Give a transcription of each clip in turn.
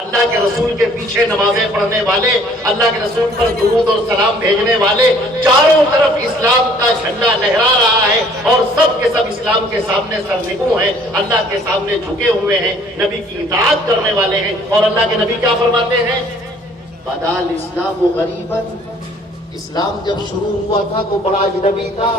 اللہ کے رسول کے پیچھے نمازیں پڑھنے والے، اللہ کے رسول پر درود اور سلام بھیجنے والے، چاروں طرف اسلام کا جھنڈا لہرا رہا ہے اور سب کے سب اسلام کے سامنے سرنگوں ہیں، اللہ کے سامنے جھکے ہوئے ہیں، نبی کی اطاعت کرنے والے ہیں۔ اور اللہ کے نبی کیا فرماتے ہیں؟ بدا الاسلام غریبا، اسلام جب شروع ہوا تھا تو بڑا اجنبی تھا۔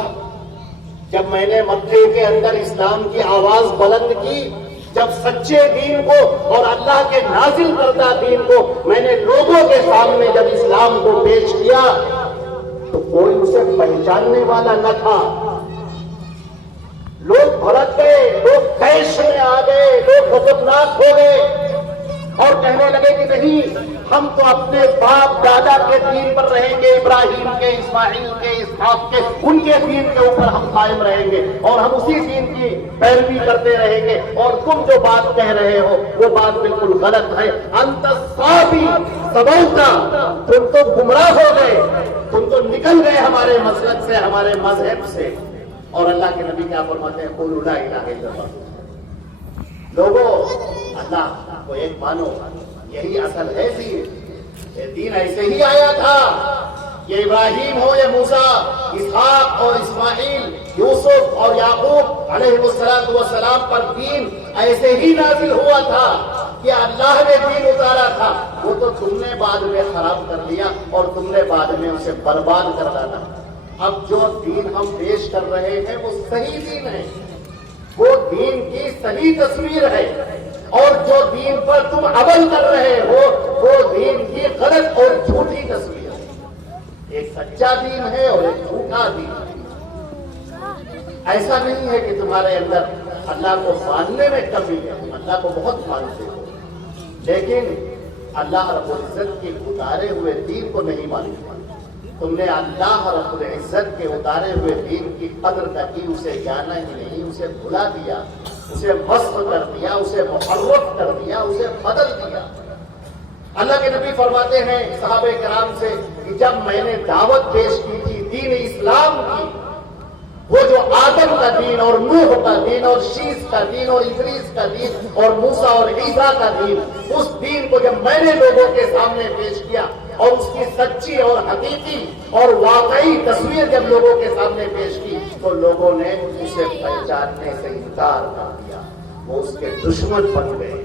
جب میں نے مکے کے اندر اسلام کی آواز بلند کی، جب سچے دین کو اور اللہ کے نازل کردہ دین کو میں نے لوگوں کے سامنے جب اسلام کو پیش کیا تو کوئی اسے پہچاننے والا نہ تھا۔ لوگ بھڑک گئے، لوگ کیش میں آ گئے، لوگ غضبناک ہو گئے اور کہنے لگے کہ نہیں، ہم تو اپنے باپ دادا کے دین پر رہیں گے، ابراہیم کے، اسماعیل کے، اسحاق کے، ان کے دین کے اوپر ہم قائم رہیں گے اور ہم اسی دین کی پیروی کرتے رہیں گے، اور تم جو بات کہہ رہے ہو وہ بات بالکل غلط ہے۔ انت صابی سبوتا، تم تو گمراہ ہو گئے، تم تو نکل گئے ہمارے مسلک سے، ہمارے مذہب سے۔ اور اللہ کے نبی کیا فرماتے ہیں؟ قولوا لا الہ الا اللہ، لوگوں اللہ کو ایک مانو، یہی اصل ہے دین۔ یہ دین ایسے ہی آیا تھا، یہ ابراہیم ہو یا موسیٰ، اسحاق اور اسماعیل، یوسف اور یعقوب علیہ السلام پر دین ایسے ہی نازل ہوا تھا کہ اللہ نے دین اتارا تھا، وہ تو تم نے بعد میں خراب کر لیا اور تم نے بعد میں اسے برباد کر ڈالا۔ اب جو دین ہم پیش کر رہے ہیں وہ صحیح دین ہے، وہ دین کی صحیح تصویر ہے، اور جو دین پر تم عمل کر رہے ہو وہ دین کی غلط اور جھوٹی تصویر ہے۔ ایک سچا دین ہے اور ایک جھوٹا دین ہے۔ ایسا نہیں ہے کہ تمہارے اندر اللہ کو ماننے میں کمی ہے، تم اللہ کو بہت مانتے ہو، لیکن اللہ رب العزت کے اتارے ہوئے دین کو نہیں مانتے۔ تم نے اللہ رب العزت کے اتارے ہوئے دین کی قدر نہ کی، اسے جانا ہی نہیں، اسے بھلا دیا، اسے مسخ کر دیا، اسے محرف کر دیا، اسے بدل دیا۔ اللہ کے نبی فرماتے ہیں صحابہ کرام سے کہ جب میں نے دعوت پیش کی تھی دین اسلام کی، وہ جو آدم کا دین اور نوح کا دین اور شیس کا دین اور ادریس کا دین اور موسیٰ اور عیسیٰ کا دین، اس دین کو جب میں نے لوگوں کے سامنے پیش کیا اور اس کی سچی اور حقیقی اور واقعی تصویر جب لوگوں کے سامنے پیش کی تو لوگوں نے اسے پہچاننے سے انکار کر دیا، وہ اس کے دشمن بن گئے،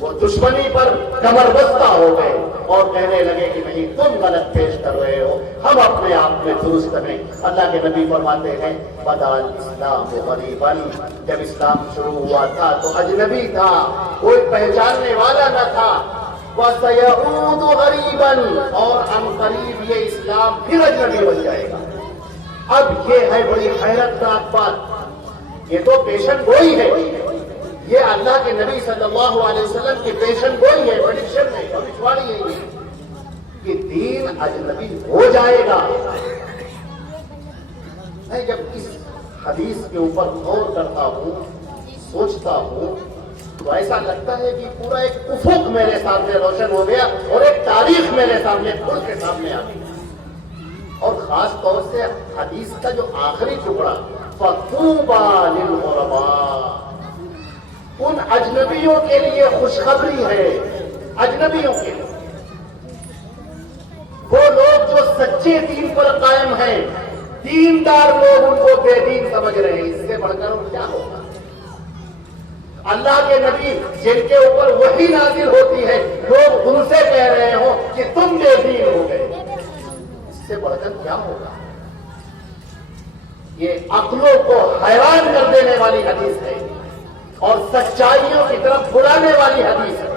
وہ دشمنی پر کمر بستہ ہو گئے اور کہنے لگے کہ نہیں، تم غلط پیش کر رہے ہو، ہم اپنے آپ میں درست ہیں۔ اللہ کے نبی فرماتے ہیں بدا الاسلام غریبا، جب اسلام شروع ہوا تھا تو اجنبی تھا، کوئی پہچاننے والا نہ تھا، وَسَيَعُودُ غَرِيبًا، اور ہم قریب یہ اسلام پھر اجنبی بن جائے گا۔ اب یہ ہے بڑی حیرت ناک بات، یہ تو پیشن گوئی ہے، یہ اللہ کے نبی صلی اللہ علیہ وسلم کی پیشن گوئی ہے، پریڈکشن ہے، بھوشواڑی ہے یہ کہ دین اجنبی ہو جائے گا۔ میں جب اس حدیث کے اوپر غور کرتا ہوں، سوچتا ہوں، تو ایسا لگتا ہے کہ پورا ایک افق میرے سامنے روشن ہو گیا اور ایک تاریخ میرے سامنے کھل کے سامنے آ گئی، اور خاص طور سے حدیث کا جو آخری ٹکڑا فَطُوبَىٰ لِلْغُرَبَاءِ، ان اجنبیوں کے لیے خوشخبری ہے، اجنبیوں کے لیے، وہ لوگ جو سچے دین پر قائم ہیں، دیندار لوگ ان کو بے دین سمجھ رہے ہیں، اس سے بڑھ کر اور کیا ہوگا؟ اللہ کے نبی جن کے اوپر وحی نازل ہوتی ہے، لوگ ان سے کہہ رہے ہوں کہ تم بے دین ہو گئے، اس سے بڑھ کر کیا ہوگا؟ یہ عقلوں کو حیران کر دینے والی حدیث ہے اور سچائیوں کی طرف بلانے والی حدیث ہے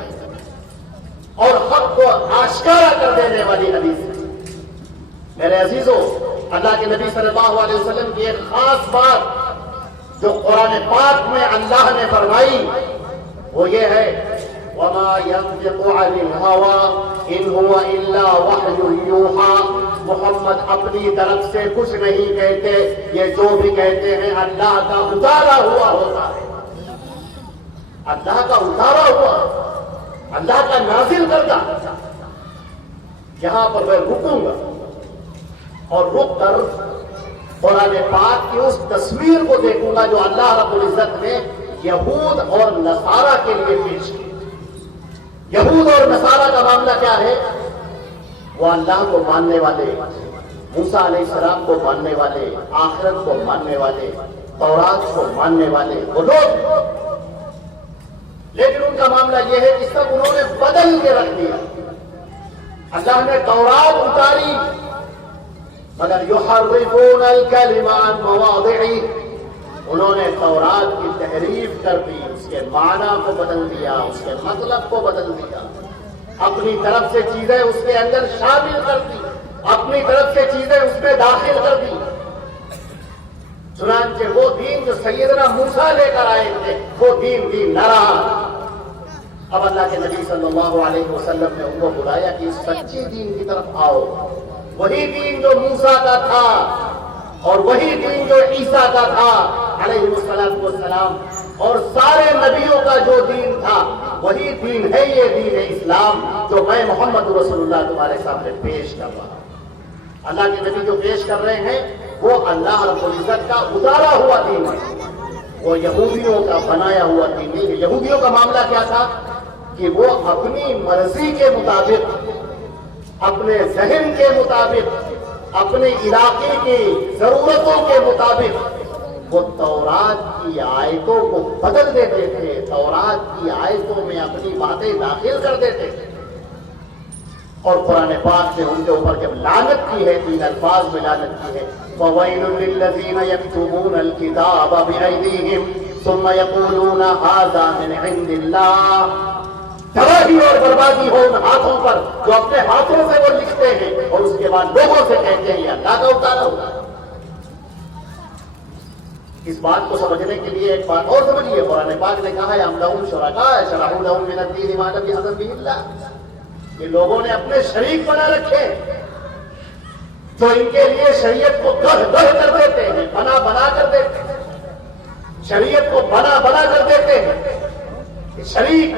اور حق کو آشکارا کر دینے والی حدیث ہے۔ میرے عزیزوں، اللہ کے نبی صلی اللہ علیہ وسلم کی ایک خاص بات جو قرآن پاک میں اللہ نے فرمائی وہ یہ ہے وَمَا يَنطِقُ عَنِ الْهَوَىٰ إِنْ هُوَ إِلَّا وَحْيٌ يُوحَىٰ، محمد اپنی طرف سے کچھ نہیں کہتے، یہ جو بھی کہتے ہیں اللہ کا اتارا ہوا ہوتا ہے، اللہ کا اتارا ہوا، اللہ کا نازل کردہ۔ یہاں پر میں رکوں گا اور رک کر قرآن پاک کی اس تصویر کو دیکھوں گا جو اللہ رب العزت نے یہود اور نصارہ کے لیے پیش کی۔ یہود اور نصارہ کا معاملہ کیا ہے؟ وہ اللہ کو ماننے والے، موسیٰ علیہ السلام کو ماننے والے، آخرت کو ماننے والے، تورات کو ماننے والے وہ لوگ، لیکن ان کا معاملہ یہ ہے کہ سب انہوں نے بدل کے رکھ دیا۔ اللہ نے تورات اتاری مگر یحرفون الکلم عن مواضعہ، انہوں نے تورات کی تحریف کر دی، اس کے معنی کو بدل دیا، اس کے مطلب کو بدل دیا، اپنی طرف سے چیزیں اس کے اندر شامل کر دی، اپنی طرف سے چیزیں اس میں داخل کر دی۔ چنانچہ وہ دین جو سیدنا موسیٰ لے کر آئے تھے وہ دین نہ رہا۔ اب اللہ کے نبی صلی اللہ علیہ وسلم نے ان کو بلایا کہ اس سچی دین کی طرف آؤ، وہی دین جو موسیٰ کا تھا اور وہی دین جو عیسیٰ کا تھا علیہ السلام، اور سارے نبیوں کا جو دین تھا وہی دین ہے، یہ دین اسلام جو میں محمد رسول اللہ تمہارے سامنے پیش کر رہا ہوں۔ اللہ کے نبی جو پیش کر رہے ہیں وہ اللہ رب العزت کا اتارا ہوا دین ہے، وہ یہودیوں کا بنایا ہوا دین نہیں ہے۔ یہودیوں کا معاملہ کیا تھا کہ وہ اپنی مرضی کے مطابق، اپنے ذہن کے مطابق، اپنے علاقے کی ضرورتوں کے مطابق وہ تورات کی آیتوں کو بدل دیتے تھے، تورات کی آیتوں میں اپنی باتیں داخل کر دیتے تھے۔ اور قرآن پاک نے ان کے اوپر جب لعنت کی ہے تو ان الفاظ میں لعنت کی ہے، وَوَيْلٌ لِّلَّذِينَ يَكْتُبُونَ الْكِتَابَ بِأَيْدِيهِمْ ثُمَّ يَقُولُونَ هَٰذَا مِنْ عِندِ اللَّهِ، تباہی اور بربادی ہو ان ہاتھوں پر جو اپنے ہاتھوں سے وہ لکھتے ہیں اور اس کے بعد لوگوں سے کہتے ہیں یہ اللہ کا اتارا ہوا۔ اس بات کو سمجھنے کے لیے ایک بات اور سمجھیے، قرآن پاک نے کہا ہے ام لہم شرکاء شرعوا لہم من الدین ما لم یأذن بہ اللہ، یہ لوگوں نے اپنے شریک بنا رکھے تو ان کے لیے شریعت کو گڑھ کر دیتے ہیں، بنا کر دیتے ہیں، شریعت کو بنا کر دیتے ہیں۔ شریک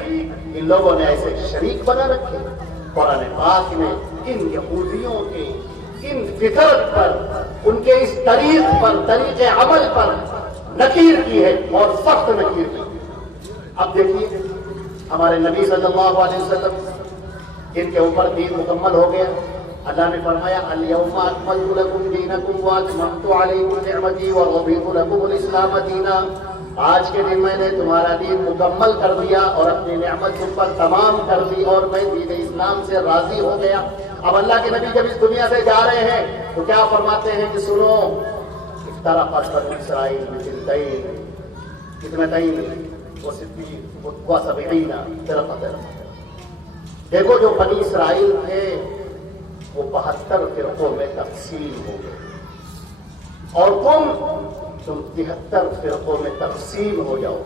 ان لوگوں نے ایسے شریک بنا رکھے۔ قرآن پاک نے ان یہودیوں کے ان فطرت پر، ان کے اس طریق عمل پر نکیر کی ہے اور سخت نکیر کی۔ اب دیکھیے ہمارے نبی صلی اللہ علیہ وسلم جن کے اوپر دین مکمل ہو گیا، اللہ نے فرمایا الیوم اکملت لکم دینکم واتممت علیکم نعمتی ورضیت لکم الاسلام دینا، آج کے دن میں نے تمہارا دین مکمل کر دیا اور اپنی نعمت تم پر تمام کر دی اور میں دین اسلام سے راضی ہو گیا۔ اب اللہ کے نبی جب اس دنیا سے جا رہے ہیں تو کیا فرماتے ہیں کہ سنو، افترقت بنو اسرائیل بثنتین، اثنتین وسبعین فرقۃ، دیکھو جو بنی اسرائیل تھے وہ 72 فرقوں میں تقسیم ہو گئے اور تم 73 فرقوں میں تقسیم ہو جاؤ۔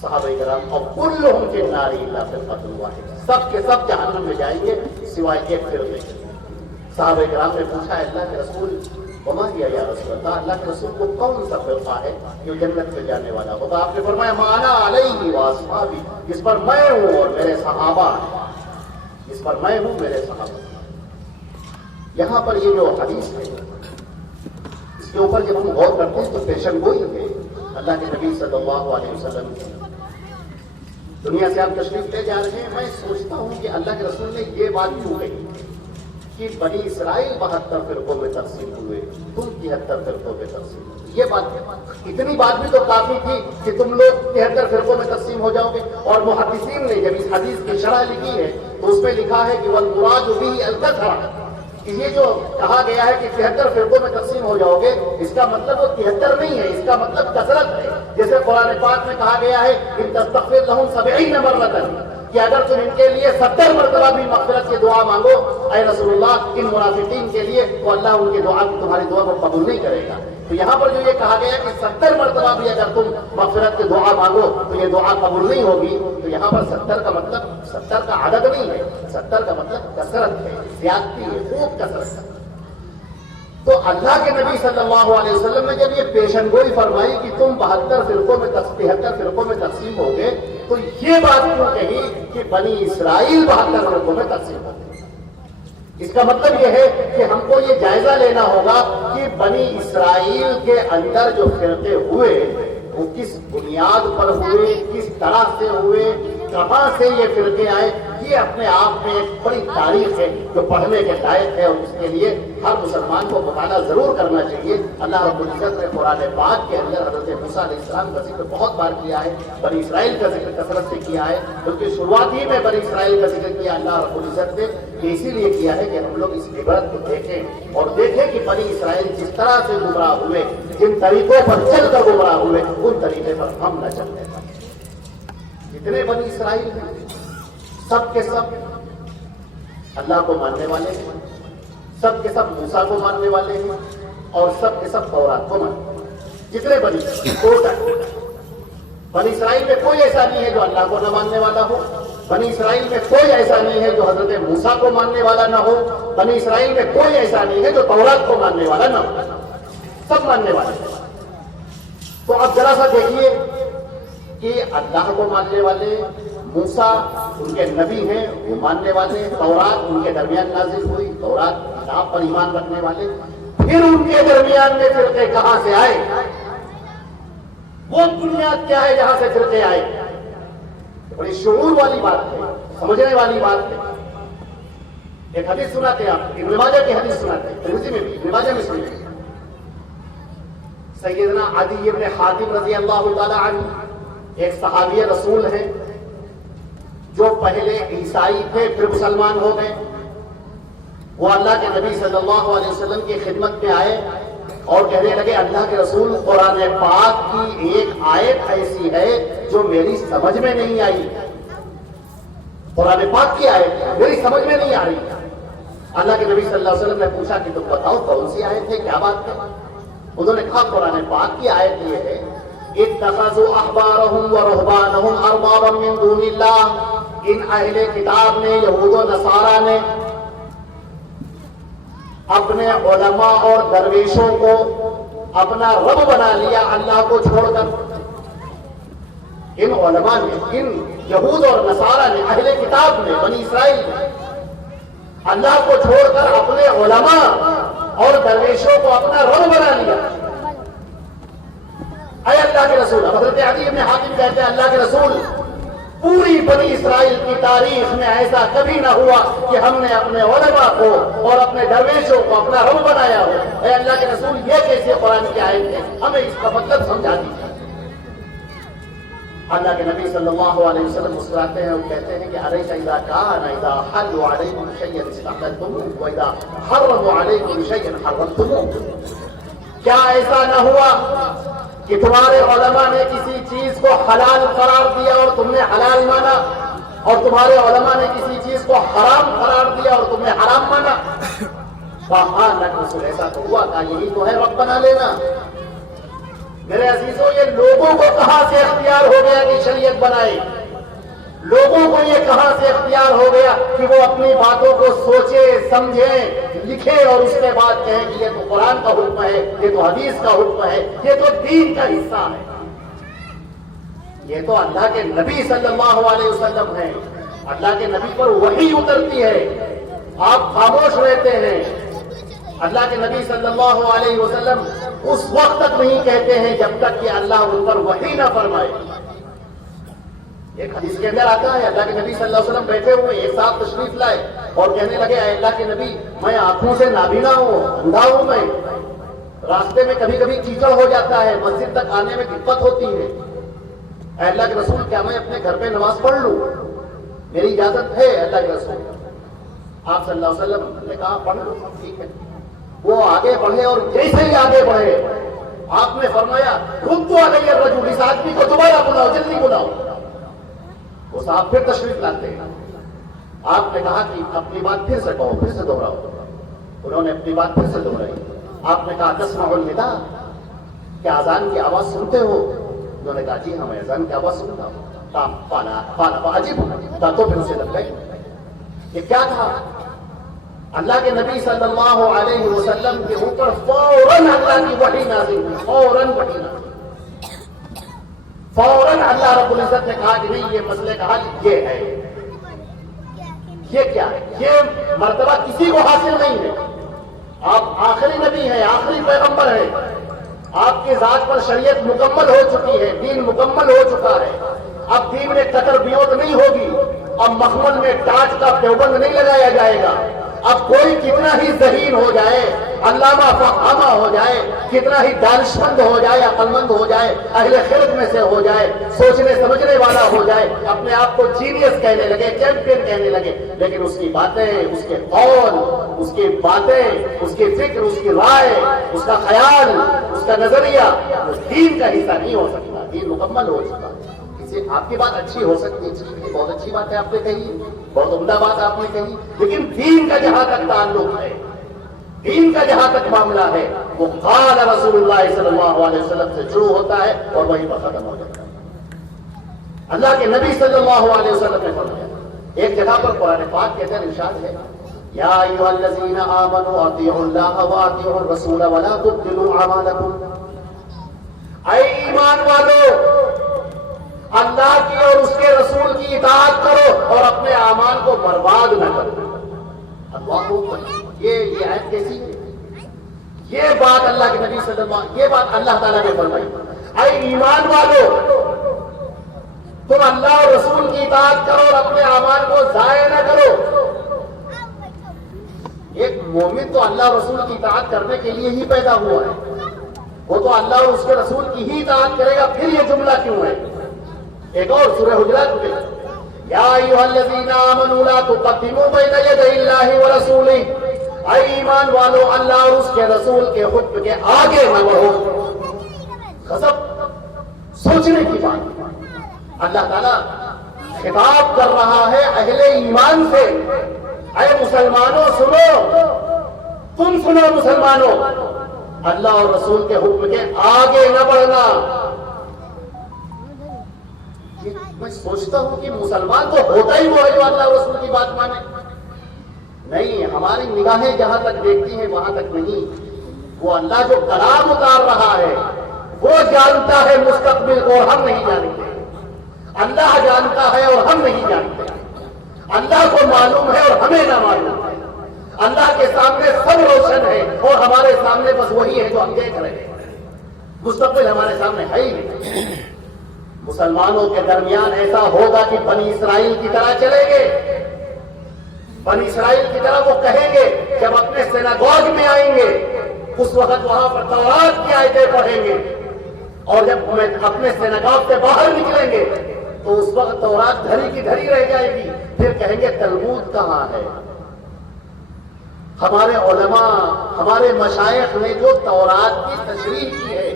صحابہ کرام اور کلہم فی النار الا فرقۃ واحدہ، سب کے سب جہنم میں جائیں گے سوائے ایک فرقے کے۔ صحابہ کرام نے پوچھا اللہ کے رسول وما ہی یا رسول اللہ، اللہ کے رسول کو کون سا فرقہ ہے جو جنت میں جانے والا ہوگا؟ آپ نے فرمایا ما انا علیہ واصحابی، اس پر میں ہوں اور میرے صحابہ ہیں، اس پر میں ہوں میرے صحابہ۔ یہاں پر یہ جو حدیث ہے اس کے اوپر جب ہم غور کرتے ہیں تو پیشن گوئی ہے اللہ کے نبی صلی اللہ علیہ وسلم کی۔ دنیا سے آپ تشریف لے جا رہے ہیں، میں سوچتا ہوں کہ اللہ کے رسول نے یہ بات کیوں کہی کہ بنی اسرائیل 72 فرقوں میں تقسیم ہوئے، تم 73 فرقوں میں تقسیم ہوئے۔ یہ بات، اتنی بات بھی تو کافی تھی کہ تم لوگ 73 فرقوں میں تقسیم ہو جاؤ گے۔ اور محدثین نے جب اس حدیث کی شرح لکھی ہے تو اس میں لکھا ہے کہ والمراد به الکثرۃ، کہ یہ جو کہا گیا ہے کہ 73 فرقوں میں تقسیم ہو جاؤ گے، اس کا مطلب وہ 73 نہیں ہے، اس کا مطلب کثرت ہے۔ جیسے قرآن پاک میں کہا گیا ہے ان تستغفر لهم 70 مرة، کہ اگر تم ان کے لیے 70 مرتبہ بھی مغفرت کی دعا مانگو اے رسول اللہ ان منافقین کے لیے، تو اللہ ان کی دعا، تمہاری دعا کو قبول نہیں کرے گا۔ تو یہاں پر جو یہ کہا گیا کہ 70 مرتبہ بھی اگر تم مغفرت کی دعا مانگو تو یہ دعا قبول نہیں ہوگی، تو یہاں پر 70 کا مطلب 70 کا عدد نہیں ہے، 70 کا مطلب کثرت ہے، زیادتی ہے، خوب کثرت ہے۔ تو اللہ کے نبی صلی اللہ علیہ وسلم نے جب یہ پیشن گوئی فرمائی کہ تم 73 فرقوں میں 73 فرقوں میں تقسیم ہو گئے، تو یہ بات کیوں کہی کہ بنی اسرائیل 72 فرقوں میں تقسیم ہو گئے؟ اس کا مطلب یہ ہے کہ ہم کو یہ جائزہ لینا ہوگا کہ بنی اسرائیل کے اندر جو فرقے ہوئے وہ کس بنیاد پر ہوئے، کس طرح سے ہوئے، کہاں سے یہ فرقے آئے، یہ اپنے آپ میں ایک بڑی تاریخ ہے جو پڑھنے کے لائق ہے، اور اس کے لیے ہر مسلمان کو مطالعہ ضرور کرنا چاہیے۔ اللہ رب العزت نے قرآن پاک کے اندر حضرت موسیٰ علیہ السلام کا ذکر بہت بار کیا ہے، بنی اسرائیل کا ذکر کثرت سے کیا ہے، بلکہ شروعات ہی میں بنی اسرائیل کا ذکر کیا اللہ رب العزت نے، یہ اسی لیے کیا ہے کہ ہم لوگ اس عبرت کو دیکھیں اور دیکھیں کہ بنی اسرائیل جس طرح سے گمراہ ہوئے، جن طریقوں پر چل کر گمراہ ہوئے، ان طریقے پر ہم نہ چلتے ہیں۔ جتنے بنی اسرائیل ہیں سب کے سب اللہ کو ماننے والے ہیں، سب کے سب موسیٰ کو ماننے والے ہیں، اور سب کے سب تورات کو ماننے والے ہیں۔ جتنے بنی اسرائیل میں کوئی ایسا نہیں ہے جو اللہ کو نہ ماننے والا ہو، بنی اسرائیل میں کوئی ایسا نہیں ہے جو حضرت موسیٰ کو ماننے والا نہ ہو، بنی اسرائیل میں کوئی ایسا نہیں ہے جو تورات کو ماننے والا نہ ہو، سب ماننے والے ہیں۔ تو اب ذرا سا دیکھیے کہ اللہ کو ماننے والے، موسیٰ ان کے نبی ہیں وہ ماننے والے، تورات ان کے درمیان نازل ہوئی، تورات کتاب پر ایمان رکھنے والے، پھر ان کے درمیان میں فرقے کہاں سے آئے، وہ بنیاد کیا ہے جہاں سے فرقے آئے؟ بڑی شعور والی بات ہے، سمجھنے والی بات ہے۔ ایک حدیث سناتے ہیں آپ، ابن ماجہ کی حدیث سناتے ہیں، ترمذی میں بھی، ابن ماجہ میں سنتے ہیں۔ سیدنا عدی بن حاتم رضی اللہ تعالی عنہ ایک صحابی رسول ہیں جو پہلے عیسائی تھے پھر مسلمان ہو گئے۔ وہ اللہ کے نبی صلی اللہ علیہ وسلم کی خدمت میں آئے اور کہنے لگے اللہ کے رسول قرآن پاک کی ایک آیت ایسی ہے جو میری سمجھ میں نہیں آئی، قرآن پاک کی آیت میری سمجھ میں نہیں آ رہی۔ اللہ کے نبی صلی اللہ علیہ وسلم نے پوچھا کہ تم بتاؤ کون سی آیت ہے، کیا بات ہے؟ انہوں نے کہا قرآن پاک کی آیت یہ ہے اتخذوا احبارهم ورهبانهم اربابا من دون اللہ، ان اہل کتاب نے، یہود و نصارہ نے اپنے علماء اور درویشوں کو اپنا رب بنا لیا اللہ کو چھوڑ کر۔ ان علماء نے، ان یہود اور نصارہ نے، اہل کتاب نے، بنی اسرائیل نے اللہ کو چھوڑ کر اپنے علماء اور درویشوں کو اپنا رب بنا لیا۔ اے اللہ کے رسول، حضرت عدی بن حاتم کہتے ہیں اللہ کے رسول پوری بنی اسرائیل کی تاریخ میں ایسا کبھی نہ ہوا کہ ہم نے اپنے علماء کو اور اپنے درویشوں کو اپنا رب بنایا ہو۔ اے اللہ کے رسول یہ کیسے قرآن کی آیت ہے، ہمیں اس کا مطلب سمجھا دیجیے۔ اللہ کے نبی صلی اللہ علیہ وسلم مسکراتے ہیں اور کہتے ہیں کہ الیس اذا کان اذا حلوا علیکم شیئا استحللتموہ واذا حرموا علیکم شیئا حرمتموہ، کیا ایسا نہ ہوا کہ تمہارے علماء نے کسی چیز کو حلال قرار دیا اور تم نے حلال مانا، اور تمہارے علماء نے کسی چیز کو حرام قرار دیا اور تم نے حرام مانا؟ اللہ رسول ایسا تو ہوا تھا، یہی تو ہے رب بنا لینا۔ میرے عزیزوں یہ لوگوں کو کہاں سے اختیار ہو گیا کہ شریعت بنائے؟ لوگوں کو یہ کہاں سے اختیار ہو گیا کہ وہ اپنی باتوں کو سوچے، سمجھیں، لکھے اور اس کے بعد کہیں کہ یہ تو قرآن کا حکم ہے، یہ تو حدیث کا حکم ہے، یہ تو دین کا حصہ ہے، یہ تو اللہ کے نبی صلی اللہ علیہ وسلم ہے، اللہ کے نبی پر وحی اترتی ہے، آپ خاموش رہتے ہیں۔ اللہ کے نبی صلی اللہ علیہ وسلم اس وقت تک نہیں کہتے ہیں جب تک کہ اللہ ان پر وحی نہ فرمائے۔ ایک حدیث کے اندر آتا ہے اللہ کے نبی صلی اللہ علیہ وسلم بیٹھے ہوئے ایک ساتھ تشریف لائے اور کہنے لگے اے اللہ کے نبی میں آنکھوں سے نابینا ہوں، اندھا ہوں، میں راستے میں کبھی کبھی کیچڑ ہو جاتا ہے، مسجد تک آنے میں دقت ہوتی ہے، اے اللہ کے رسول کیا میں اپنے گھر پہ نماز پڑھ لوں؟ میری اجازت ہے اللہ کے رسول؟ آپ صلی اللہ علیہ وسلم نے کہا پڑھ لو، ٹھیک ہے۔ وہ آگے بڑھے اور جیسے ہی آگے بڑھے آپ نے فرمایا ردوا علی الرجل، اس آدمی کو دوبارہ بلاؤ، جلدی بلاؤ۔ وہ صاحب پھر تشریف لاتے ہیں، آپ نے کہا کہ اپنی بات پھر سے کہو، پھر سے دوہراؤ۔ انہوں نے اپنی بات پھر سے دوہرائی۔ آپ نے کہا تسمع النداء، کیا اذان کی آواز سنتے ہو؟ انہوں نے کہا جی ہاں میں اذان کی آواز سنتا ہوں۔ عجیب تو پھر اسے لگ گئی، یہ کیا تھا؟ اللہ کے نبی صلی اللہ علیہ وسلم کے اوپر فوراً اللہ کی وحی نازل ہوئی، فوراً وحی نازل، فوراً اللہ رب العزت نے کہا کہ نہیں یہ مسئلے کا حل یہ ہے۔ یہ کیا ہے؟ یہ مرتبہ کسی کو حاصل نہیں ہے، آپ آخری نبی ہیں، آخری پیغمبر ہیں، آپ کی ذات پر شریعت مکمل ہو چکی ہے، دین مکمل ہو چکا ہے، اب دین میں قطر بیوت نہیں ہوگی، اب مخمل میں ٹاٹ کا دیوبند نہیں لگایا جائے گا، اب کوئی کتنا ہی ذہین ہو جائے، علامہ فہامہ ہو جائے، کتنا ہی دانشمند ہو جائے، عقل مند ہو جائے، اہل خرد میں سے ہو جائے، سوچنے سمجھنے والا ہو جائے، اپنے آپ کو جینیس کہنے لگے، چیمپئن کہنے لگے، لیکن اس کی باتیں، اس کے قول، اس کی باتیں، اس کی فکر، اس کی رائے، اس کا خیال، اس کا نظریہ دین کا حصہ نہیں ہو سکتا، دین مکمل ہو چکا۔ آپ کی بات اچھی ہو سکتی ہے، بہت اچھی بات ہے آپ نے کہی، بہت عمدہ بات آپ نے کہی، لیکن دین کا جہاں تک تعلق ہے، دین کا جہاں تک معاملہ ہے، وہ قال رسول اللہ صلی اللہ علیہ وسلم سے شروع ہوتا ہے اور وہیں پر ختم ہو جاتا ہے۔ اللہ کے نبی صلی اللہ علیہ وسلم نے فرمایا، ایک جگہ پر قرآن پاک کے اندر ارشاد ہے، یا ایھا الذین آمنوا اطیعوا اللہ واطیعوا الرسول ولا تبطلوا اعمالکم، اے ایمان والو اللہ کی اور اس کے رسول کی اطاعت کرو اور اپنے اعمال کو برباد نہ کرو۔ اللہ کو یہ آیت کیسی ہے؟ یہ بات اللہ کے نبی صلی اللہ علیہ وسلم، یہ بات اللہ تعالیٰ نے فرمائی، اے ایمان والو تم اللہ اور رسول کی اطاعت کرو اور اپنے اعمال کو ضائع نہ کرو۔ ایک مومن تو اللہ اور رسول کی اطاعت کرنے کے لیے ہی پیدا ہوا ہے، وہ تو اللہ اور اس کے رسول کی ہی اطاعت کرے گا، پھر یہ جملہ کیوں ہے؟ ایک اور سورہ حجرات میں، یا ایھا الذین آمنوا لا تقدموا بین یدی اللہ ورسولہ، اے ایمان والو اللہ اور اس کے رسول کے حکم کے آگے نہ بڑھو۔ غضب، سوچنے کی بات، اللہ تعالیٰ خطاب کر رہا ہے اہل ایمان سے، اے مسلمانوں سنو، تم سنو مسلمانوں، اللہ اور رسول کے حکم کے آگے نہ بڑھنا۔ میں سوچتا ہوں کہ مسلمان تو ہوتا ہی وہ ہے جو اللہ اور رسول کی بات مانے، نہیں، ہماری نگاہیں جہاں تک دیکھتی ہیں وہاں تک نہیں، وہ اللہ جو کلام اتار رہا ہے وہ جانتا ہے مستقبل کو اور ہم نہیں جانتے، اللہ جانتا ہے اور ہم نہیں جانتے، اللہ کو معلوم ہے اور ہمیں نہ معلوم ہے، اللہ کے سامنے سب روشن ہے اور ہمارے سامنے بس وہی ہے جو ہم دیکھ رہے ہیں، مستقبل ہمارے سامنے ہے ہی نہیں۔ مسلمانوں کے درمیان ایسا ہوگا کہ بنی اسرائیل کی طرح چلیں گے، بنی اسرائیل کی طرح وہ کہیں گے، جب اپنے سیناگوگ میں آئیں گے اس وقت وہاں پر تورات کی آیتیں پڑھیں گے، اور جب ہمیں اپنے سیناگوگ سے باہر نکلیں گے تو اس وقت تورات دھری کی دھری رہ جائے گی، پھر کہیں گے تلمود کہاں ہے؟ ہمارے علماء، ہمارے مشائخ نے جو تورات کی تشریح کی ہے،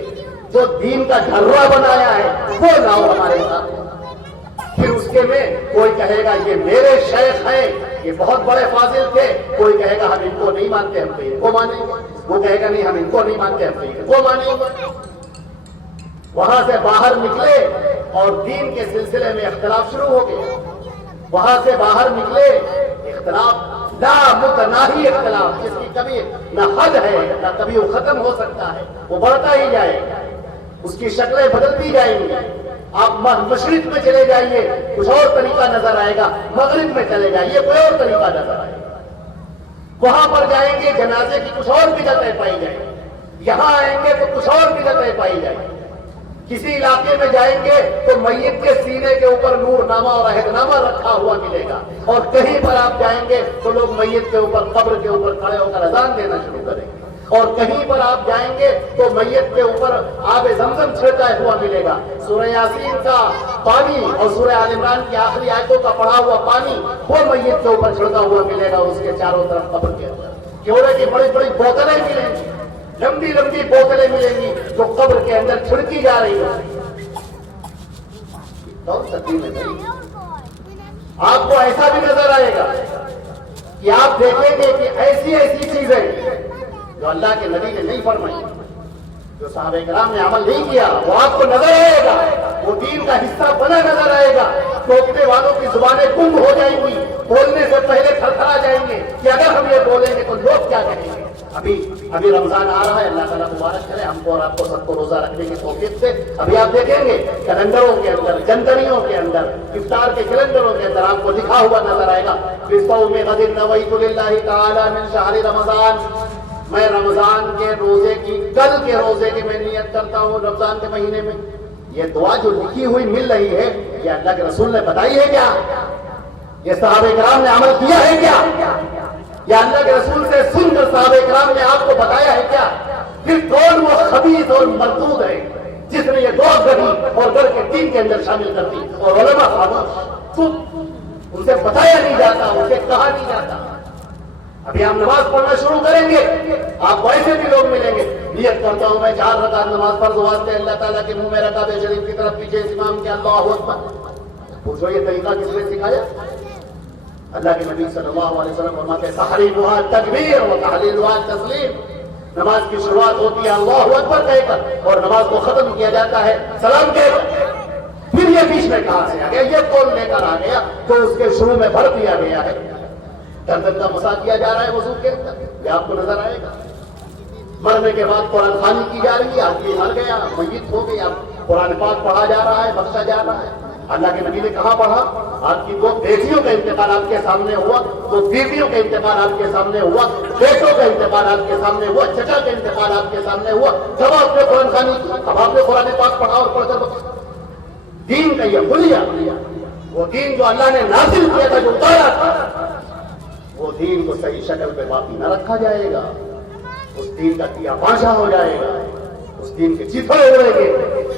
جو دین کا ڈھروا بنایا ہے، وہ لاؤ ہمارے ساتھ۔ پھر اس کے میں کوئی کہے گا یہ میرے شیخ ہیں، یہ بہت بڑے فاضل تھے، کوئی کہے گا ہم ان کو نہیں مانتے، ہم تو ان کو مانیں گے، وہ کہے گا نہیں ہم ان کو نہیں مانتے، ہم تو ان کو مانیں گے۔ وہاں سے باہر نکلے اور دین کے سلسلے میں اختلاف شروع ہو گیا، وہاں سے باہر نکلے، اختلاف لا متناہی اختلاف، جس کی کبھی نہ حد ہے نہ کبھی وہ ختم ہو سکتا ہے، وہ بڑھتا ہی جائے گا، اس کی شکلیں بدلتی جائیں گی۔ آپ مشرق میں چلے جائیے کچھ اور طریقہ نظر آئے گا، مغرب میں چلے جائیے کوئی اور طریقہ نظر آئے گا، وہاں پر جائیں گے جنازے کی کچھ اور بدعتیں پائی جائیں گی، یہاں آئیں گے تو کچھ اور بدعتیں پائی جائیں گی، کسی علاقے میں جائیں گے تو میت کے سینے کے اوپر نور نامہ اور عہد نامہ رکھا ہوا ملے گا، اور کہیں پر آپ جائیں گے تو لوگ میت کے اوپر، قبر کے اوپر کھڑے ہو کر اذان دینا شروع کریں گے، اور کہیں پر آپ جائیں گے تو میت کے اوپر آب زمزم چھڑکا ہوا ملے گا، سورہ یاسین کا پانی اور سورہ آل عمران کی آخری آیتوں کا پڑھا ہوا پانی وہ میت کے اوپر چھڑکا ہوا ملے گا، اس کے چاروں طرف قبر کے اندر کیوں کہ بڑی بڑی بوتلیں ملیں گی، لمبی لمبی بوتلیں ملیں گی جو قبر کے اندر چھڑکی جا رہی ہے۔ آپ کو ایسا بھی نظر آئے گا کہ آپ دیکھیں گے کہ ایسی ایسی چیزیں جو اللہ کے نبی نے نہیں فرمائی، جو صحابہ کرام نے عمل نہیں کیا، وہ آپ کو نظر آئے گا، وہ دین کا حصہ بنا نظر آئے گا۔ ٹوکنے والوں کی زبانیں گنگ ہو جائیں گی، بولنے سے پہلے تھرتھرا جائیں گے کہ اگر ہم یہ بولیں گے تو لوگ کیا کہیں گے۔ ابھی رمضان آ رہا ہے، اللہ تعالیٰ مبارک کرے ہم کو اور آپ کو سب کو روزہ رکھنے کی توفیق سے۔ ابھی آپ دیکھیں گے کیلنڈروں کے اندر، جندریوں کے اندر، افطار کے کیلنڈروں کے اندر آپ کو لکھا ہوا نظر آئے گا بِصَوْمِ غَدٍ نَوَيْتُ لِلَّهِ تَعَالَى مِنْ شَهْرِ رمضان، میں رمضان کے روزے کی، کل کے روزے کی میں نیت کرتا ہوں رمضان کے مہینے میں۔ یہ دعا جو لکھی ہوئی مل رہی ہے یہ اللہ کے رسول نے بتائی ہے کیا؟ یہ صحابہ کرام نے عمل کیا ہے کیا؟ یا اللہ کے رسول سے سن کر صحابہ کرام نے آپ کو بتایا ہے کیا؟ پھر کون وہ خبیث اور مردود ہے جس نے یہ دعا گڑھی اور گڑھ کے دین کے اندر شامل کر دی؟ اور علماء خاموش، ان سے بتایا نہیں جاتا، ان سے کہا نہیں جاتا. ابھی ہم نماز پڑھنا شروع کریں گے، آپ ویسے بھی لوگ ملیں گے. نیت کرتا ہوں میں 4 رکعت نماز فرض واسطے اللہ تعالیٰ کے منہ میں رکعت شریف کی طرف پیچھے امام کے اللہ اکبر. پوچھو یہ طریقہ کس نے سکھایا؟ اللہ کے نبی صلی اللہ علیہ وسلم فرماتے ہیں تحریمھا تکبیر و تحلیلھا تسلیم. نماز کی شروعات ہوتی ہے اللہ اکبر کہہ کر اور نماز کو ختم کیا جاتا ہے سلام کہہ کر. پھر یہ بیچ میں کہاں سے آ گیا؟ یہ کون لے کر آ گیا تو اس کے شروع میں بھر دیا گیا ہے. گردن کا مسا کیا جا رہا ہے وضو کے اندر، یہ آپ کو نظر آئے گا. مرنے کے بعد قرآن خوانی کی جا رہی ہے، آدمی مر گیا میت ہو گئی، اب قرآن پاک پڑھا جا رہا ہے، بخشا جا رہا ہے. اللہ کے نبی نے کہاں پڑھا؟ آپ کی 2 بیٹیوں کا انتقال آپ کے سامنے ہوا، 2 بیویوں کا انتقال آپ کے سامنے ہوا، بیٹوں کا انتقال آپ کے سامنے ہوا، چچا کا انتقال آپ کے سامنے ہوا. جب آپ نے قرآن خوانی کی، اب آپ نے قرآن پاک پڑھا اور پڑھ کر دین کا یہ بلیا، وہ دین جو اللہ نے نازل کیا تھا، جو اتارا تھا، وہ دین کو صحیح شکل پہ باقی نہ رکھا جائے گا. اس دین کا کیا پاشا ہو جائے گا، اس دین کے چیتڑے اڑیں گے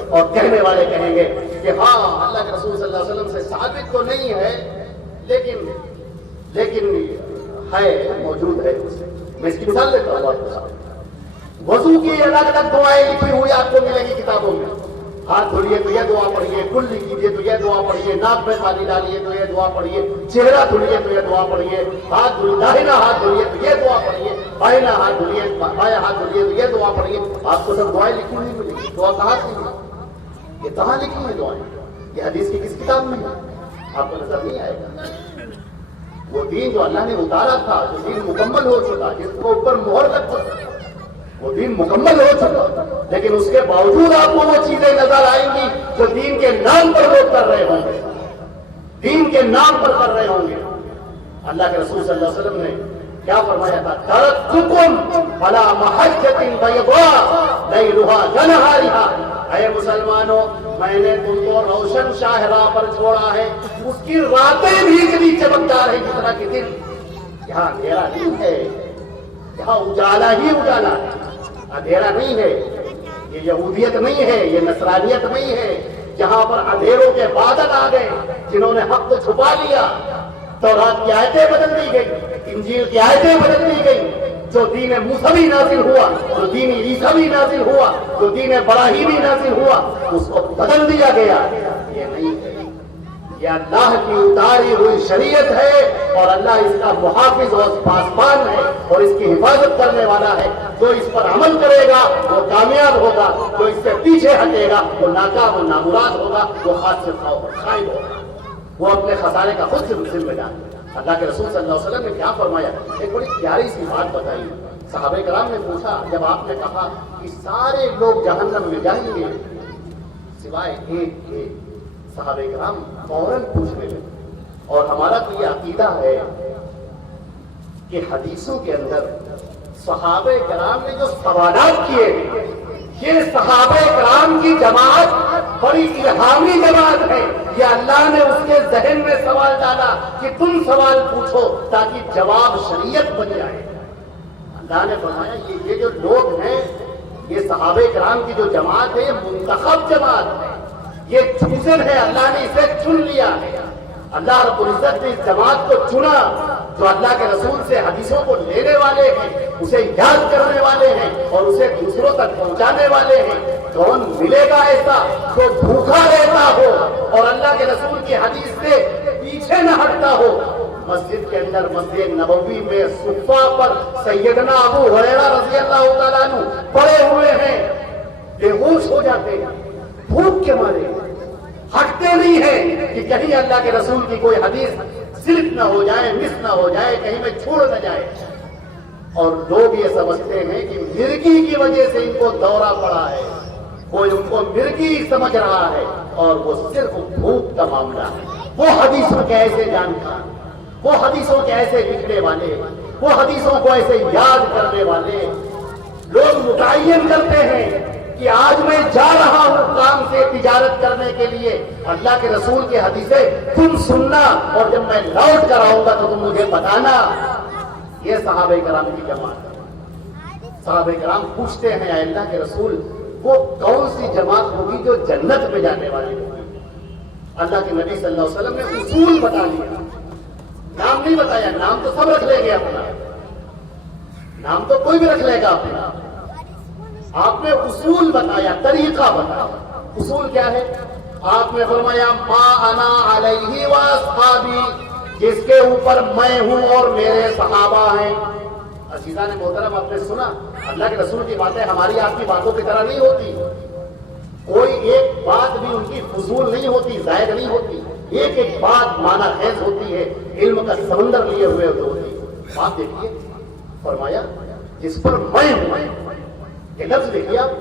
اور کہنے والے کہیں گے کہ ہاں اللہ کے رسول صلی اللہ علیہ وسلم سے ثابت تو نہیں ہے لیکن ہے، موجود ہے. میں اس کی مثال لیتا ہوں آپ کے سامنے. وضو کی الگ الگ دعائیں لکھی ہوئی آپ کو ملیں گی کتابوں میں. ہاتھ دھولیے تو یہ دعا پڑھیے، کلی کیجیے تو یہ دعا پڑھیے، ناک میں پانی ڈالیے تو یہ دعا پڑھیے، چہرہ دھولیے تو یہ دعا پڑھیے، ہاتھ دھولیے، داہنا ہاتھ دھولیے تو یہ دعا پڑھیے، بائنا ہاتھ دھولیے، بایاں ہاتھ دھولیے تو یہ دعا پڑھیے. آپ کو سب دعائیں لکھی ہوئی ملیں گی. دعا کہاں سے ملی؟ یہ کہاں لکھی ہوئی دعائیں؟ یہ حدیث کی کس کتاب میں ہے؟ آپ کو نظر نہیں آئے گا. وہ دین جو اللہ نے اتارا تھا، جو دین مکمل ہو چکا، جس کو اوپر مہر لگ چکا، وہ دین مکمل ہو چکا، لیکن اس کے باوجود آپ کو وہ چیزیں نظر آئیں گی جو دین کے نام پر لوگ کر رہے ہوں گے، دین کے نام پر کر رہے ہوں گے. اللہ کے رسول صلی اللہ علیہ وسلم نے کیا فرمایا تھا؟ ترکتکم علی محجۃ بیضاء لیلھا کنہارھا. اے مسلمانوں، میں نے تم کو روشن شاہراہ پر چھوڑا ہے، اس کی راتیں بھی اتنی چمکدار ہیں جس طرح کی دن. یہاں اندھیرا نہیں ہے، یہاں اجالا ہی اجالا ہے، اندھیرا نہیں ہے. یہ یہودیت نہیں ہے، یہ نصرانیت نہیں ہے جہاں پر اندھیروں کے بادل آ گئے جنہوں نے حق کو چھپا لیا. تورات کی آیتیں بدل دی گئی، انجیل کی آیتیں بدل دی گئی. جو دین موسیٰ نازل ہوا، جو دین عیسیٰ نازل ہوا، جو دین ابراہیمی نازل ہوا، اس کو بدل دیا گیا. یہ نہیں ہے، یہ اللہ کی اتاری ہوئی شریعت ہے اور اللہ اس کا محافظ اور پاسبان ہے اور اس کی حفاظت کرنے والا ہے. جو اس پر عمل کرے گا وہ کامیاب ہوگا، جو اس سے پیچھے ہٹے گا وہ ناکام و نامراد ہوگا، وہ خاص سے خائب ہوگا، وہ اپنے خسارے کا خود ذمہ دار ہے. اللہ کے رسول صلی اللہ علیہ وسلم نے کیا فرمایا؟ ایک بڑی پیاری سی بات بتائی. صحابہ کرام نے پوچھا، جب آپ نے کہا کہ سارے لوگ جہنم میں جائیں گے سوائے ایک، صحابہ کرام فوراً پوچھنے لگے. اور ہمارا تو یہ عقیدہ ہے کہ حدیثوں کے اندر صحابہ کرام نے جو سوالات کیے ہیں، یہ صحابہ کرام کی جماعت بڑی الہامی جماعت ہے. یہ اللہ نے اس کے ذہن میں سوال ڈالا کہ تم سوال پوچھو تاکہ جواب شریعت بن جائے. اللہ نے فرمایا یہ جو لوگ ہیں، یہ صحابہ کرام کی جو جماعت ہے، یہ منتخب جماعت ہے، یہ چوزن ہے، اللہ نے اسے چن لیا ہے. اللہ رب العزت نے اس جماعت کو چنا جو اللہ کے رسول سے حدیثوں کو لینے والے ہیں، اسے یاد کرنے والے ہیں اور اسے دوسروں تک پہنچانے والے ہیں. کون ملے گا ایسا جو بھوکا رہتا ہو اور اللہ کے رسول کی حدیث سے پیچھے نہ ہٹتا ہو؟ مسجد کے اندر، مسجد نبوی میں صفہ پر سیدنا ابو ہریرہ رضی اللہ تعالیٰ عنہ پڑے ہوئے ہیں، بے ہوش ہو جاتے ہیں بھوک کے مارے، ہٹتے نہیں ہیں کہ کہیں اللہ کے رسول کی کوئی حدیث سلپ نہ ہو جائے، مس نہ ہو جائے، کہیں میں چھوڑ نہ جائے. اور لوگ یہ سمجھتے ہیں کہ مرگی کی وجہ سے ان کو دورہ پڑا ہے، کوئی ان کو مرگی سمجھ رہا ہے اور وہ صرف بھوک کا معاملہ ہے. وہ حدیثوں کے ایسے جانکار، وہ حدیثوں کے ایسے لکھنے والے، وہ حدیثوں کو ایسے یاد کرنے والے لوگ متعین کرتے ہیں کہ آج میں جا رہا ہوں کام سے تجارت کرنے کے لیے، اللہ کے رسول کی حدیثیں تم سننا اور جب میں لوٹ کر آؤں گا تو تم مجھے بتانا۔ یہ صحابہ کرام کی جماعت ہے۔ صحابہ کرام پوچھتے ہیں اے اللہ کے رسول وہ کون سی جماعت ہوگی جو جنت میں جانے والی ہوگی؟ اللہ کے نبی صلی اللہ علیہ وسلم نے اصول بتا دیا، نام نہیں بتایا۔ نام تو سب رکھ لیں گے اپنا، نام تو کوئی بھی رکھ لے گا اپنا، آپ نے اصول بتایا، طریقہ بتایا۔ اصول کیا ہے؟ آپ نے فرمایا ما انا علیہ واصحابی، جس کے اوپر میں ہوں اور میرے صحابہ ہیں۔ عزیزان محترم، آپ نے سنا اللہ کے رسول کی باتیں ہماری آپ کی باتوں کی طرح نہیں ہوتی، کوئی ایک بات بھی ان کی فضول نہیں ہوتی، زائد نہیں ہوتی، ایک ایک بات معنی خیز ہوتی ہے، علم کا سمندر لیے ہوئے ہوتی ہے۔ بات دیکھیے، فرمایا جس پر میں ہوں، یہ لفظ دیکھیے آپ،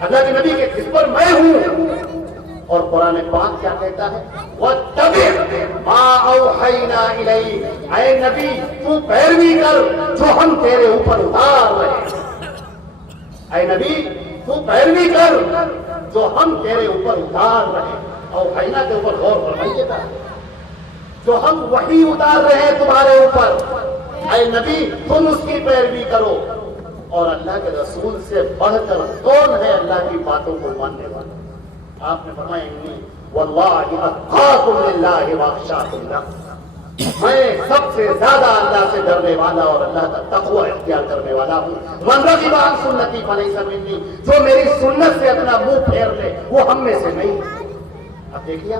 اللہ کے نبی کے جس پر میں ہوں، اور قرآن پاک کیا کہتا ہے؟ وَاتَّبِعْ مَا أَوْحَيْنَا إِلَيْكَ، اے نبی تو پیروی کر جو ہم تیرے اوپر اتار رہے ہیں۔ اے نبی تو پیروی کر جو ہم تیرے اوپر اتار رہے ہیں۔ اوحینا کے اوپر غور فرمائیے گا، جو ہم وحی اتار رہے ہیں تمہارے اوپر، اے نبی تم اس کی پیروی کرو۔ اور اللہ کے رسول سے بڑھ کر کون ہے اللہ کی باتوں کو ماننے والا؟ آپ نے فرمایا واللہ اتقاکم للہ واخشاکم لہ، میں سب سے زیادہ اللہ سے ڈرنے والا اور اللہ کا تقوی اختیار کرنے والا ہوں۔ من رغب عن سنتی فلیس منی، جو میری سنت سے اپنا منہ پھیر لے وہ ہم میں سے نہیں۔ اب دیکھیے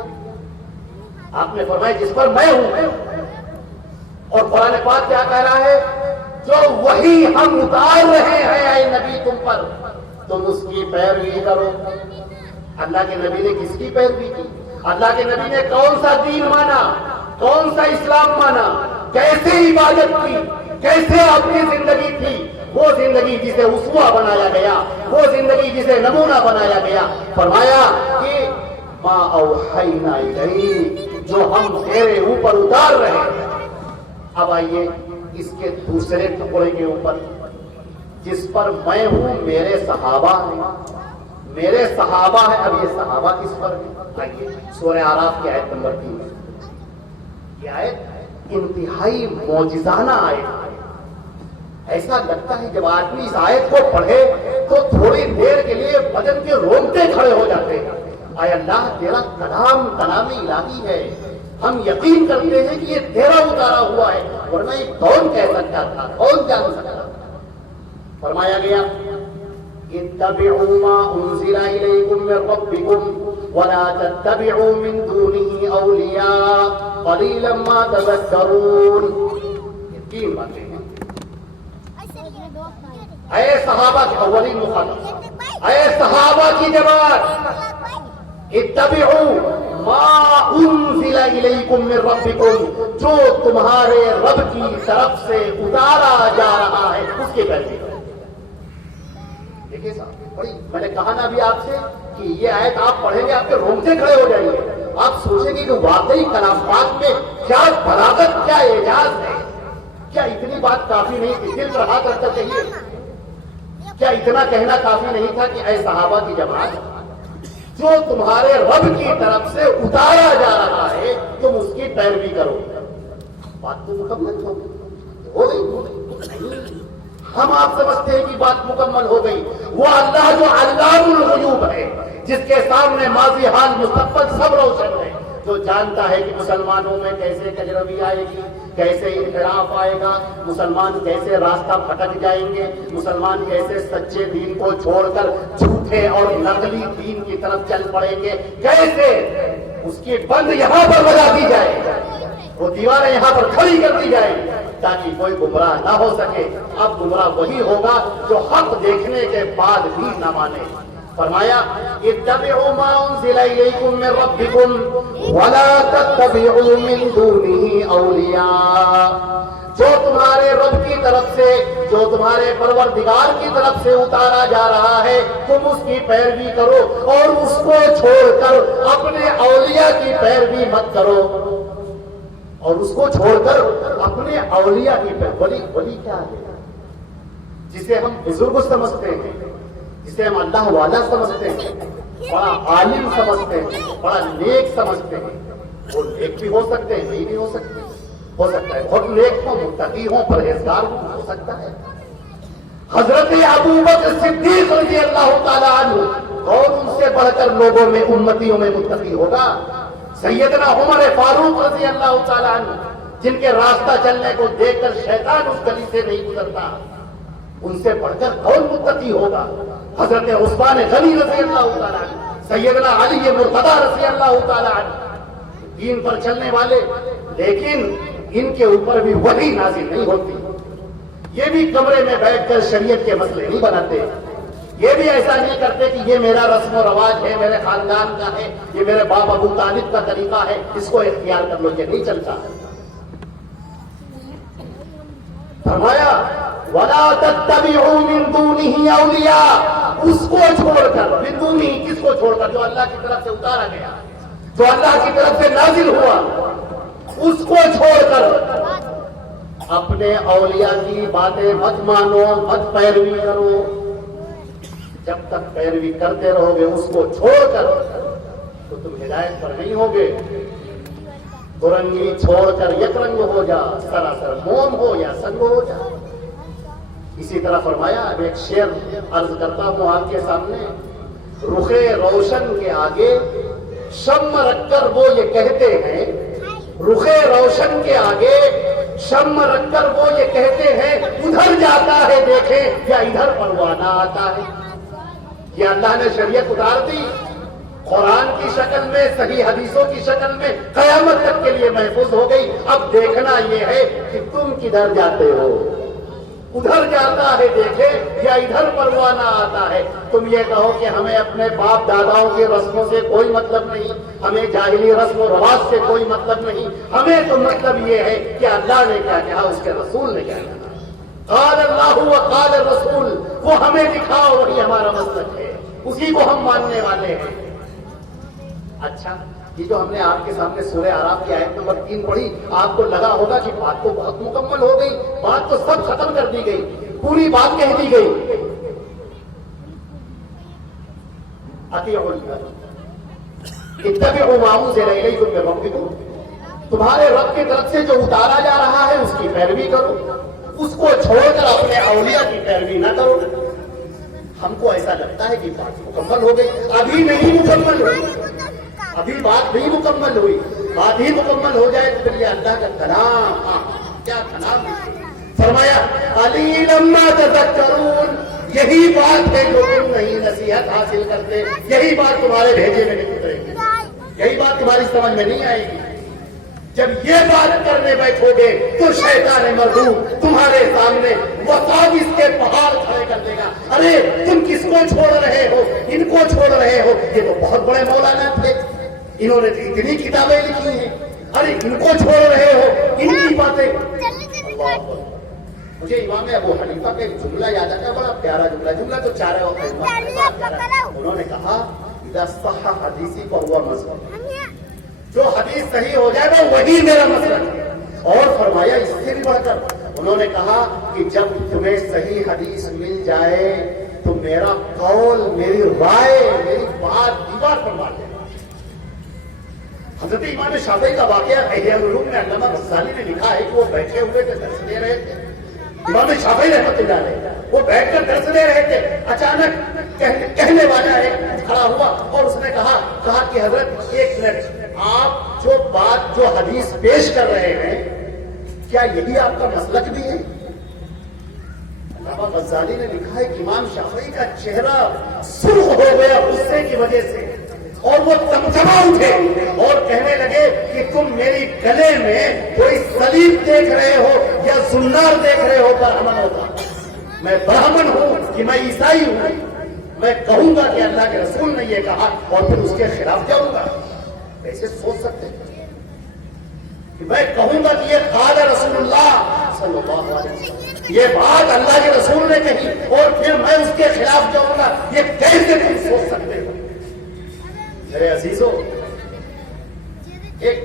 آپ نے فرمایا جس پر میں ہوں، اور قرآن پاک کیا کہہ رہا ہے؟ جو وہی ہم اتار رہے ہیں اے نبی تم پر، تم اس کی پیروی کرو۔ اللہ کے نبی نے کس کی پیروی کی؟ اللہ کے نبی نے کون سا دین مانا، کون سا اسلام مانا، کیسے عبادت کی، کیسے اپنی زندگی تھی؟ وہ زندگی جسے اسوہ بنایا گیا، وہ زندگی جسے نمونہ بنایا گیا۔ فرمایا کہ ما اوحینا الیک، جو ہم تیرے اوپر اتار رہے ہیں۔ اب آئیے اس کے دوسرے ٹکڑے کے اوپر، جس پر میں ہوں میرے صحابہ ہیں، میرے صحابہ ہیں۔ اب یہ صحابہ کس پر ہے؟ آئیے سورہ اعراف کی آیت نمبر 3، یہ آیت انتہائی معجزانہ آیت ہے۔ ایسا لگتا ہے جب آدمی اس آیت کو پڑھے تو تھوڑی دیر کے لیے بدن کے رونگٹے کھڑے ہو جاتے ہیں۔ اے اللہ تیرا کلام کلام الہی ہے، ہم یقین کرتے ہیں کہ یہ تیرا اتارا ہوا ہے، ورنہ یہ کون کہہ سکتا تھا، کون جان سکتا تھا؟ فرمایا گیا اتبعوا ما انزل الیکم من ربکم ولا تتبعوا من دونه اولیاء قلیلا ما تذکرون۔ یہ تین باتیں ہیں۔ اے صحابہ کے اولین مخاطب، اے صحابہ کی جماعت، اتبعوا ما انزل الیکم من ربکم، جو تمہارے رب کی طرف سے اتارا جا رہا ہے اس کے پیروی کرو۔ دیکھیے صاحب، بڑی میں نے کہا نا ابھی آپ سے کہ یہ آیت آپ پڑھیں گے آپ کے رونگٹے کھڑے ہو جائیں گے، آپ سوچیں گے کہ واقعی کلام پاک میں کیا بلاغت، کیا اعجاز ہے، کیا اتنی بات کافی نہیں تھی؟ دل پر ہاتھ رکھ کر کہیے، کیا اتنا کہنا کافی نہیں تھا کہ اے صحابہ کی جماعت، جو تمہارے رب کی طرف سے اتارا جا رہا ہے تم اس کی پیروی کرو؟ بات تو مکمل ہو گئی۔ ہم آپ سمجھتے ہیں کہ بات مکمل ہو گئی۔ وہ اللہ جو علام الغیوب ہے، جس کے سامنے ماضی حال مستقبل سب روشن ہے، جو جانتا ہے کہ مسلمانوں میں کیسے کجروی آئے گی، کیسے انحراف آئے گا، مسلمان کیسے راستہ بھٹک جائیں گے، مسلمان کیسے سچے دین کو چھوڑ کر جھوٹے اور نقلی دین کی طرف چل پڑیں گے، کیسے اس کی بند یہاں پر لگا دی جائے، وہ دیواریں یہاں پر کھڑی کر دی جائیں تاکہ کوئی گمراہ نہ ہو سکے۔ اب گمراہ وہی ہوگا جو حق دیکھنے کے بعد بھی نہ مانے۔ فرمایا اتبعوا ما انزل الیکم من ربکم ولا تتبعوا من دونه اولیاء، جو تمہارے رب کی طرف سے، جو تمہارے پروردگار کی طرف سے اتارا جا رہا ہے تم اس کی پیروی کرو، اور اس کو چھوڑ کر اپنے اولیاء کی پیروی مت کرو، اور اس کو چھوڑ کر اپنے اولیاء کی پیروی۔ ولی کیا ہے؟ جسے ہم بزرگ سمجھتے ہیں، جسے ہم اللہ والا سمجھتے ہیں، بڑا عالم سمجھتے ہیں، بڑا نیک سمجھتے ہیں، وہ نیک بھی ہو سکتے ہیں، نہیں بھی ہو سکتے، ہو سکتا ہے بہت نیک ہوں، متقی ہوں، پرہیزگار ہوں، ہو سکتا ہے۔ حضرت ابو بکر صدیق رضی اللہ تعالیٰ عنہ، اور ان سے بڑھ کر لوگوں میں امتیوں میں متقی ہوگا؟ سیدنا عمر فاروق رضی اللہ تعالیٰ عنہ، جن کے راستہ چلنے کو دیکھ کر شیطان اس گلی سے نہیں گزرتا، ان سے بڑھ کر کون متقی ہوگا؟ حضرت عثمان غنی رضی اللہ تعالیٰ عنہ، سیدنا علی مرتضی رضی اللہ تعالیٰ عنہ، دین پر چلنے والے، لیکن ان کے اوپر بھی وحی نازل نہیں ہوتی، یہ بھی کمرے میں بیٹھ کر شریعت کے مسئلے نہیں بناتے، یہ بھی ایسا نہیں کرتے کہ یہ میرا رسم و رواج ہے، میرے خاندان کا ہے، یہ میرے باپ ابو طالب کا طریقہ ہے، اس کو اختیار کر لو، یہ نہیں چلتا۔ فرمایا وَلَا تَتَّبِعُوا مِن دُونِهِ أَوْلِيَاءَ، اس کو چھوڑ کر، من دونہ، کس کو چھوڑ کر؟ جو اللہ کی طرف سے اتارا گیا، جو اللہ کی طرف سے نازل ہوا، اس کو چھوڑ کر اپنے اولیاء کی باتیں مت مانو، مت پیروی کرو۔ جب تک پیروی کرتے رہو گے اس کو چھوڑ کر تو تم ہدایت پر نہیں ہوگے۔ دو رنگی چھوڑ کر یک رنگ ہو جا، سراسر موم ہو یا سنگ ہو جا۔ اسی طرح فرمایا، اب ایک شعر عرض کرتا ہوں آپ کے سامنے، رخ روشن کے آگے شمع رکھ کر وہ یہ کہتے ہیں، رخ روشن کے آگے شمع رکھ کر وہ یہ کہتے ہیں، ادھر جاتا ہے دیکھیں یا ادھر پروانہ آتا ہے۔ یہ اللہ نے شریعت اتار دی، قرآن کی شکل میں، صحیح حدیثوں کی شکل میں، قیامت تک کے لیے محفوظ ہو گئی۔ اب دیکھنا یہ ہے کہ تم کدھر جاتے ہو، ادھر جاتا ہے دیکھے یا ادھر پروانہ آتا ہے۔ تم یہ کہو کہ ہمیں اپنے باپ داداؤں کے رسموں سے کوئی مطلب نہیں، ہمیں جاہلی رسم و رواج سے کوئی مطلب نہیں، ہمیں تو مطلب یہ ہے کہ اللہ نے کیا کہا، اس کے رسول نے کیا کہا، قال اللہ و قال الرسول، وہ ہمیں دکھاؤ، وہی ہمارا مسلک ہے، اسی کو ہم ماننے والے ہیں۔ اچھا، یہ جو ہم نے آپ کے سامنے سورہ اعراف کی آیت نمبر 3 پڑھی، آپ کو لگا ہوگا کہ بات تو بہت مکمل ہو گئی، بات تو سب ختم کر دی گئی، پوری بات کہہ دی گئی۔ اطیعوا اللہ، اتبعوا ما انزل الیکم من ربکم، تمہارے رب کی طرف سے جو اتارا جا رہا ہے اس کی پیروی کرو، اس کو چھوڑ کر اپنے اولیاء کی پیروی نہ کرو۔ ہم کو ایسا لگتا ہے کہ بات مکمل ہو گئی، ابھی نہیں مکمل ہوئی، ابھی بات نہیں مکمل ہوئی، بات ہی مکمل ہو جائے تو پھر یہ اللہ کا کلام، کیا کلام ہے۔ فرمایا قلیلا ما تذکرون، یہی بات ہے جو تم نہیں نصیحت حاصل کرتے، یہی بات تمہارے بھیجے میں نہیں اترے گی، یہی بات تمہاری سمجھ میں نہیں آئے گی۔ جب یہ بات کرنے بیٹھو گے تو شیطان مردود تمہارے سامنے وساوس کے پہاڑ کھڑے کر دے گا۔ ارے تم کس کو چھوڑ رہے ہو، ان کو چھوڑ رہے ہو، یہ تو بہت بڑے مولانا تھے، انہوں نے اتنی کتابیں لکھی ہیں، ارے ان کو چھوڑ رہے ہو، ان کی باتیں۔ مجھے امام ابو حنیفہ کا ایک جملہ یاد آتا ہے، بڑا پیارا جملہ تو چارے وقت، انہوں نے کہا اذا صح حدیثی فهو مذهب، جو حدیث صحیح ہو جائے گا وہی میرا مسلک ہے۔ اور فرمایا اس سے بھی بڑھ کر انہوں نے کہا کہ جب تمہیں صحیح حدیث مل جائے تو میرا قول، میری رائے، میری بات دیوار پر مار دے۔ حضرت امام شافعی کا واقعہ احیاء العلوم میں علامہ غزالی نے لکھا ہے کہ وہ بیٹھے ہوئے تھے، درس دے رہے تھے، امام شافعی رحمۃ اللہ علیہ، وہ بیٹھ کر درس دے رہے تھے، اچانک کہنے والا ایک کھڑا ہوا اور اس نے کہا کہ حضرت ایک منٹ، آپ جو بات، جو حدیث پیش کر رہے ہیں، کیا یہی آپ کا مسلک بھی ہے؟ علامہ غزالی نے لکھا ہے کہ امام شافعی کا چہرہ سرخ ہو گیا غصے کی وجہ سے، اور وہ تمتما اٹھے اور کہنے لگے کہ تم میری گلے میں کوئی صلیب دیکھ رہے ہو یا زنار دیکھ رہے ہو برہمن ہوگا، میں برہمن ہوں کہ میں عیسائی ہوں، میں کہوں گا کہ اللہ کے رسول نے یہ کہا اور پھر اس کے خلاف جاؤں گا؟ ایسے سوچ سکتے ہیں کہ میں کہوں گا کہ یہ قال رسول اللہ صلی اللہ علیہ وسلم، یہ بات اللہ کے رسول نے کہی اور پھر میں اس کے خلاف جاؤں گا، یہ کیسے تم سوچ سکتے ہو؟ میرے عزیزوں، ایک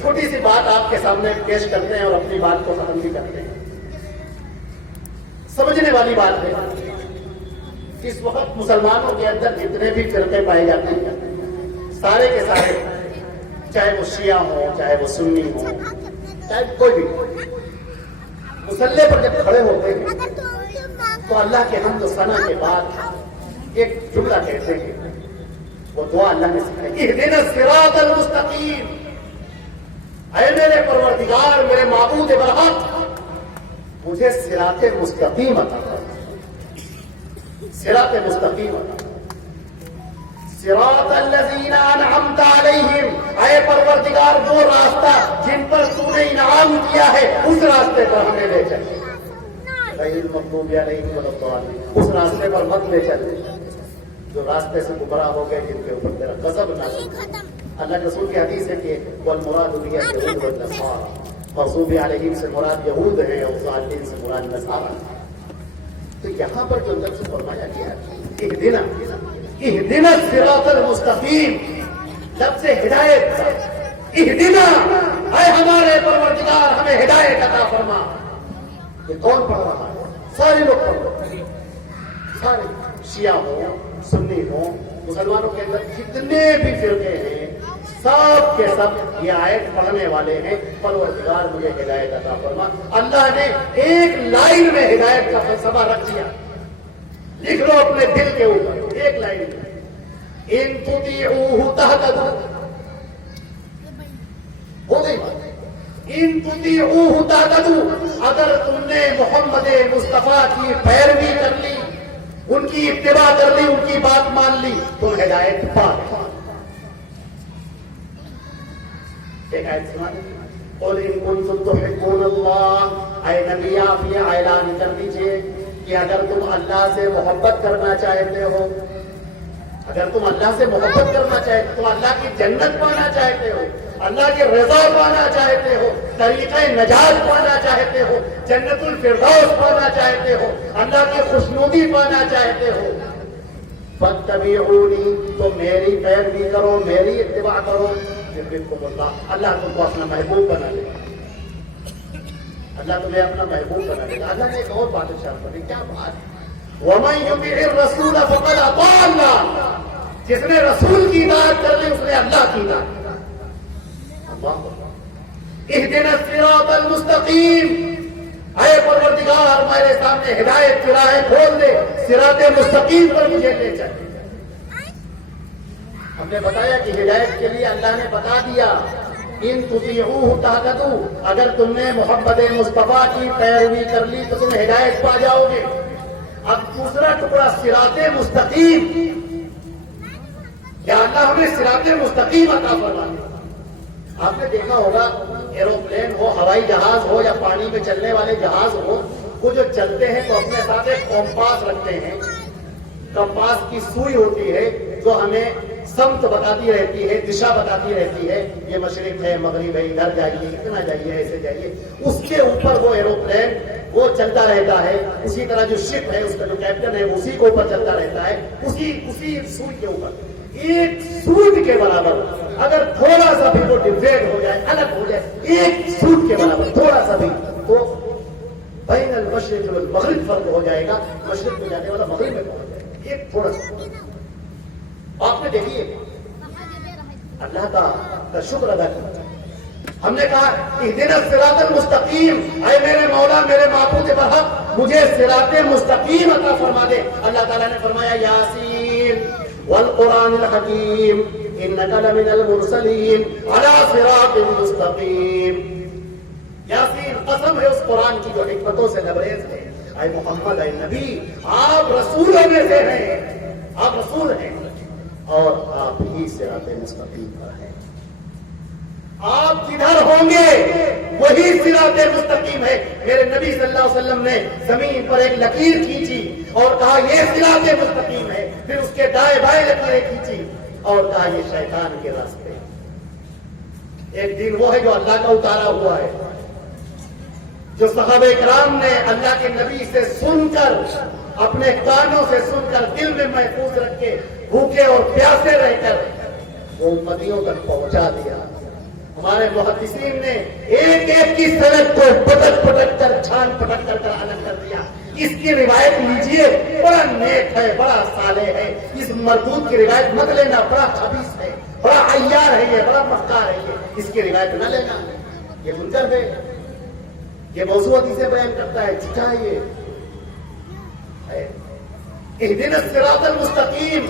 چھوٹی سی بات آپ کے سامنے پیش کرتے ہیں اور اپنی بات کو ختم بھی کرتے ہیں، سمجھنے والی بات ہے۔ اس وقت مسلمانوں کے اندر جتنے بھی فرقے پائے جاتے ہیں سارے کے سارے، چاہے وہ شیعہ ہو، چاہے وہ سنی ہو، چاہے کوئی بھی، مسلح پر جب کھڑے ہوتے ہیں تو اللہ کے حمد و ثنا کے بعد ایک جملہ کہتے ہیں، وہ دعا اللہ نے سکھائی، اہدنا الصراط المستقیم، اے میرے پروردگار، میرے معبود برحق، مجھے صراط مستقیم عطا فرما، صراط مستقیم عطا فرما، صراط الذین انعمت علیہم، اے پروردگار وہ راستہ جن پر تو نے انعام کیا ہے اس راستے پر ہمیں لے چل، غیر المغضوب علیہم ولا الضالین، اس راستے پر مت لے چل جو راستے سے گمراہ ہو گئے، جن کے اوپر تیرا غضب نازل۔ اللہ کے رسول کی حدیث ہے کہ والمراد بها اليهود والنصارى، مغضوب علیہم سے مراد یہود ہیں اور ضالین سے مراد نصارى۔ تو یہاں پر جو لفظ فرمایا گیا ہے اہدنا الصراط المستقیم، لفظ ہدایت، اہدنا، اے ہمارے پروردگار ہمیں ہدایت عطا فرما۔ یہ کون پڑھ رہا ہے؟ سارے لوگ پڑھ رہے ہیں، سارے، شیعہ ہو، سنی ہو، مسلمانوں کے اندر جتنے بھی فرقے ہیں سب کے سب یہ آیت پڑھنے والے ہیں، پروردگار مجھے ہدایت عطا فرما۔ اللہ نے ایک لائن میں ہدایت کا فلسفہ رکھ دیا، لکھ لو اپنے دل کے اوپر ایک لائن میں، ان تطیعوہ تہتدوا، ہو گئی بات، ان تطیعوہ تہتدوا، اگر تم نے محمد مصطفیٰ کی پیروی کر لی، ان کی اتباع کر لی، ان کی بات مان لی، تم ہدایت پا گئے۔ ایک آیت سنا دیں، قل ان کنتم تحبون اللہ، اے نبی آپ یہ اعلان کر دیجئے کہ اگر تم اللہ سے محبت کرنا چاہتے ہو، اگر تم اللہ سے محبت کرنا چاہتے ہو، اللہ کی جنت پانا چاہتے ہو، اللہ کی رضا پانا چاہتے ہو، طریقہ نجات پانا چاہتے ہو، جنت الفردوس پانا چاہتے ہو، اللہ کی خوشنودی پانا چاہتے ہو، فاتبعونی، تو میری پیروی کرو، میری اتباع کرو، یحببکم اللہ، اللہ تم کو اپنا محبوب بنا لے گا، اللہ تمہیں اپنا محبوب بنا لے گا۔ اللہ نے ایک اور بات ارشاد فرمائی، کیا بات، وَمَن يُطِعِ الرَّسُولَ فَقَدْ أَطَاعَ اللَّهَ، جس نے رسول کی اطاعت کر لی اس نے اللہ کی اطاعت کی۔ اہدنا الصراط المستقیم، اے پروردگار میرے سامنے ہدایت کی راہیں کھول دے، صراط مستقیم پر مجھے لے چل۔ ہم نے بتایا کہ ہدایت کے لیے اللہ نے بتا دیا، ان تطیعوہ تہتدوا، اگر تم نے محمد مصطفیٰ کی پیروی کر لی تو تم ہدایت پا جاؤ گے۔ اب دوسرا ٹکڑا صراط مستقیم، یا اللہ ہمیں صراط مستقیم عطا فرما دے۔ آپ نے دیکھا ہوگا ایروپلین ہو، ہوائی جہاز ہو یا پانی میں چلنے والے جہاز ہو، وہ جو چلتے ہیں تو اپنے ساتھ ایک کمپاس رکھتے ہیں، کمپاس کی سوئی ہوتی ہے جو ہمیں سمت بتاتی رہتی ہے، دشا بتاتی رہتی ہے، یہ مشرق ہے، مغرب ہے، ادھر جائیے، اتنا جائیے، ایسے جائیے۔ اس کے اوپر وہ ایروپلین وہ چلتا رہتا ہے، اسی طرح جو شپ ہے اس کا جو کیپٹن ہے اسی کے اوپر چلتا رہتا ہے، اسی سوئی کے اوپر ایک سوٹ کے برابر اگر تھوڑا سا بھی وہ ڈیویٹ ہو جائے، الگ ہو جائے، ایک سوٹ کے برابر تھوڑا سا بھی، تو بین المشرق والمغرب فرق ہو جائے گا، مشرق میں جانے والا مغرب میں پہنچ جائے گا، ایک تھوڑا سا۔ آپ نے دیکھیے اللہ کا شکر ادا کرنا، ہم نے کہا اہدنا الصراط المستقیم، اے میرے مولا میرے معبود برحق مجھے صراط مستقیم عطا فرما دے۔ اللہ تعالیٰ نے فرمایا یاسین والقرآن الحکیم انک لمن المرسلین علی صراط مستقیم۔ یاسین قسم ہے اس قرآن کی جو حکمتوں سے لبریز ہے، اے محمد، اے نبی، آپ رسولوں میں سے ہیں، آپ رسول ہیں اور آپ ہی صراط مستقیم پر ہیں، آپ جدھر ہوں گے وہی صراط مستقیم ہے۔ میرے نبی صلی اللہ علیہ وسلم نے زمین پر ایک لکیر کھینچی اور کہا یہ صراط مستقیم ہے، پھر اس کے دائیں بائیں لکیریں کھینچی اور کہا یہ شیطان کے راستے۔ ایک دن وہ ہے جو اللہ کا اتارا ہوا ہے، جو صحابہ کرام نے اللہ کے نبی سے سن کر، اپنے کانوں سے سن کر، دل میں محفوظ رکھ کے، بھوکے اور پیاسے رہ کر وہ امتیوں تک پہنچا دیا۔ ہمارے محدثین نے ایک ایک کی سند کو پٹک پٹک کر، چھان پٹک کر الگ کر دیا۔ اس کی روایت لیجئے، بڑا نیک ہے، بڑا صالح ہے. اس مردود کی روایت مت لینا، بڑا خبیث ہے، بڑا عیار ہے، یہ بڑا مکار ہے، یہ اس کی روایت نہ لینا، یہ منکر ہے، یہ موضوع حدیثیں بیان کرتا ہے، جھوٹا ہے یہ. اہدنا الصراط المستقیم،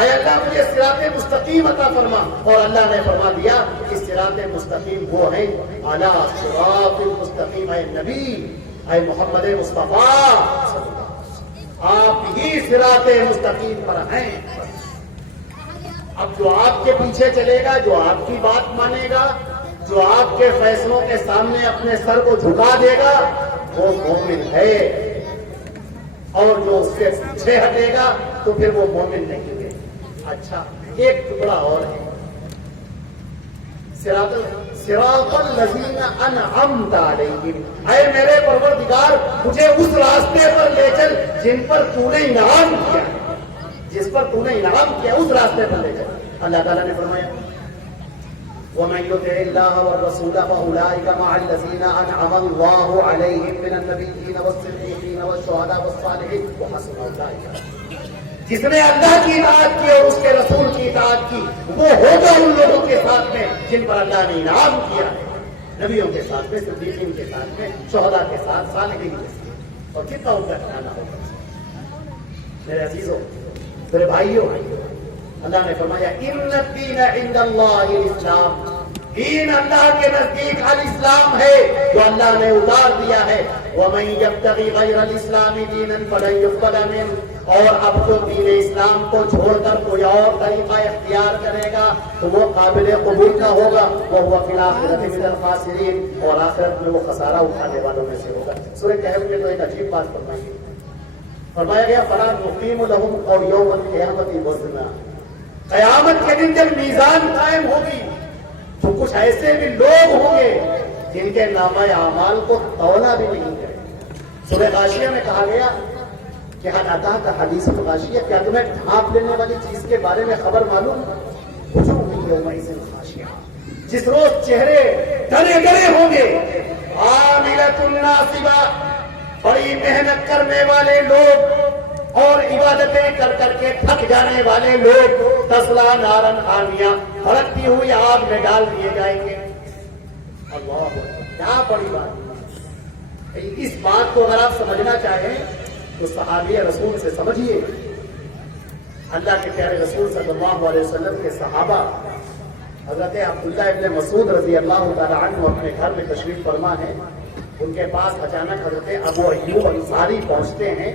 اے اللہ مجھے صراط مستقیم عطا فرما. اور اللہ نے فرما دیا کہ صراط مستقیم وہ ہیں اعلی صراط المستقیم. اے نبی، اے محمد مصطفیٰ، آپ ہی صراط مستقیم پر ہیں. اب جو آپ کے پیچھے چلے گا، جو آپ کی بات مانے گا، جو آپ کے فیصلوں کے سامنے اپنے سر کو جھکا دے گا، وہ مومن ہے. اور جو اس سے پیچھے ہٹے گا تو پھر وہ مومن نہیں ہے. اچھا، ایک ٹکڑا اور ہے، صراط الذین انعمت علیہم. اے میرے پروردگار، مجھے اس راستے پر لے چل جن پر تو نے انعام کیا، جس پر تو نے انعام کیا اس راستے پر لے چل. اللہ تعالیٰ نے فرمایا وَمَن يُطِعِ اللَّهَ وَالرَّسُولَ فَأُولَٰئِكَ مَعَ الَّذِينَ أَنْعَمَ اللَّهُ عَلَيْهِم مِّنَ النَّبِيِّينَ وَالصِّدِّيقِينَ وَالشُّهَدَاءِ وَالصَّالِحِينَ وَحَسُنَ أُولَٰئِكَ. جس نے اللہ کی اطاعت کی اور اس کے رسول کی اطاعت کی، وہ ہوگا ان لوگوں کے ساتھ میں جن پر اللہ نے انعام کیا ہے، نبیوں کے ساتھ میں، صدیقین کے ساتھ میں، شہداء کے ساتھ، صالحین کے ساتھ. اور کتنا ان کا ٹھکانہ ہوگا. میرے عزیزوں، میرے بھائیوں، اللہ نے فرمایا ان الدین عند اللہ الاسلام. دین اللہ کے نزدیک الاسلام ہے جو اللہ نے اتار دیا ہے. ومن یبتغی غیر الاسلام دینا فلن یقبل منہ. اور اب جو دین اسلام کو چھوڑ کر کوئی اور طریقہ اختیار کرے گا تو وہ قابل قبول نہ ہوگا. وہو فی الآخرۃ من الخاسرین. اور آخرت میں وہ خسارہ اٹھانے والوں میں سے ہوگا. سورہ کہف میں تو ایک عجیب بات فرمایا گیا فلا نقیم لہم اور یوم القیامۃ وزنا. قیامت کے دن جب میزان قائم ہوگی تو کچھ ایسے بھی لوگ ہوں گے جن کے نامہ اعمال کو تولا بھی نہیں کرے. سورہ غاشیہ میں کہا گیا کہ حد عطا کا حدیث غاشیہ، کیا تمہیں ڈھانپ لینے والی چیز کے بارے میں خبر معلوم؟ جس روز چہرے ڈرے ڈرے ہوں گے، عاملۃ ناصبہ، بڑی محنت کرنے والے لوگ اور عبادتیں کر کر کے تھک جانے والے لوگ، تسلا نارن حامیہ، بھڑکتی ہوئی آگ میں ڈال دیے جائیں گے. اللہ، کیا بڑی بات. اس بات کو اگر آپ سمجھنا چاہیں تو صحابی رسول سے سمجھیے. اللہ کے پیارے رسول صلی اللہ علیہ وسلم کے صحابہ حضرت عبداللہ ابن مسعود رضی اللہ تعالی عنہ اپنے گھر میں تشریف فرما ہے. ان کے پاس اچانک حضرت ابو ایوب انصاری پہنچتے ہیں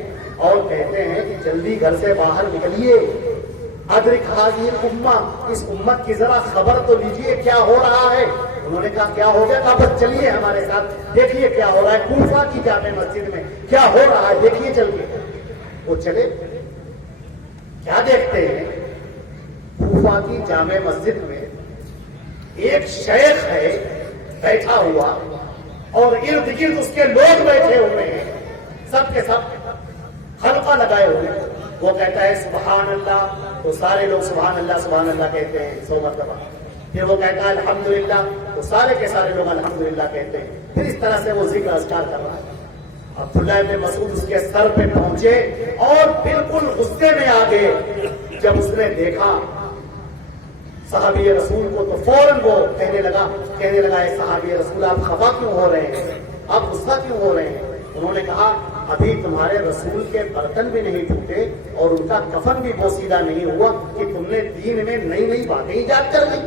اور کہتے ہیں کہ جلدی گھر سے باہر نکلیے، ادرک حاضر الامہ، اس امت کی ذرا خبر تو لیجئے کیا ہو رہا ہے. انہوں نے کہا کیا ہو گیا؟ کہا بس چلیے ہمارے ساتھ، دیکھیے کیا ہو رہا ہے کوفہ کی جامع مسجد میں، کیا ہو رہا ہے دیکھیے چل کے. وہ چلے، کیا دیکھتے ہیں؟ کوفہ کی جامع مسجد میں ایک شیخ ہے بیٹھا ہوا اور ارد گرد اس کے لوگ بیٹھے ہوئے ہیں، سب کے سب حلقہ لگائے ہوئے. وہ کہتا ہے سبحان اللہ، تو سارے لوگ سبحان اللہ کہتے ہیں 100 مرتبہ. پھر وہ کہتا ہے الحمدللہ، تو سارے کے سارے لوگ الحمدللہ کہتے ہیں. پھر اس طرح سے وہ ذکر اذکار کر رہا ہے. عبداللہ ابن مسعود اس کے سر پہ پہنچے اور بالکل غصے میں آ گئے. جب اس نے دیکھا صحابی رسول کو تو فوراً وہ کہنے لگا اے صحابی رسول، آپ خفا کیوں ہو رہے ہیں، آپ غصہ کیوں ہو رہے ہیں؟ انہوں نے کہا ابھی تمہارے رسول کے برتن بھی نہیں ٹوٹے اور ان کا کفن بھی بوسیدہ نہیں ہوا کہ تم نے دین میں نئی نئی باتیں ایجاد کر دی.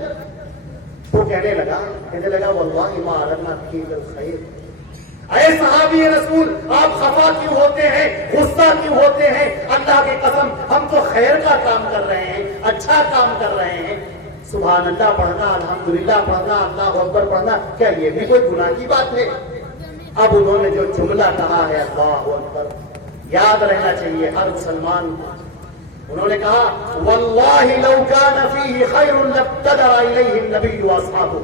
وہ کہنے لگا واللہ ما علمنا فیک الخیر. اے صحابی رسول، آپ خفا کیوں ہوتے ہیں، غصہ کیوں ہوتے ہیں؟ اللہ کی قسم ہم تو خیر کا کام کر رہے ہیں، اچھا کام کر رہے ہیں. سبحان اللہ پڑھنا، الحمدللہ پڑھنا، اللہ اکبر پڑھنا، کیا یہ بھی کوئی گناہ کی بات ہے؟ اب انہوں نے جو جملہ کہا ہے اللہ اکبر، یاد رہنا چاہیے ہر مسلمان کو. انہوں نے کہا واللہ لو کان فیہ خیر لابتدع الیہ النبی واصحابہ.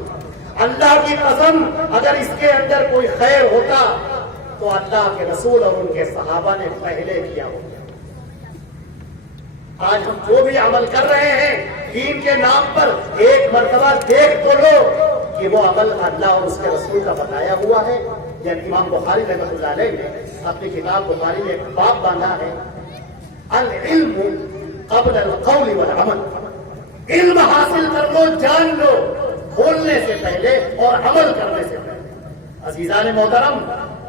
اللہ کی قسم اگر اس کے اندر کوئی خیر ہوتا تو اللہ کے رسول اور ان کے صحابہ نے پہلے کیا ہوتا. آج ہم جو بھی عمل کر رہے ہیں دین کے نام پر، ایک مرتبہ دیکھ تو لو کہ وہ عمل اللہ اور اس کے رسول کا بتایا ہوا ہے. یعنی امام بخاری رحمۃ اللہ علیہ نے اپنی کتاب بخاری میں ایک باب باندھا ہے، العلم قبل القول والعمل. علم حاصل کر لو، جان لو، بولنے سے پہلے اور عمل کرنے سے پہلے. عزیزان محترم،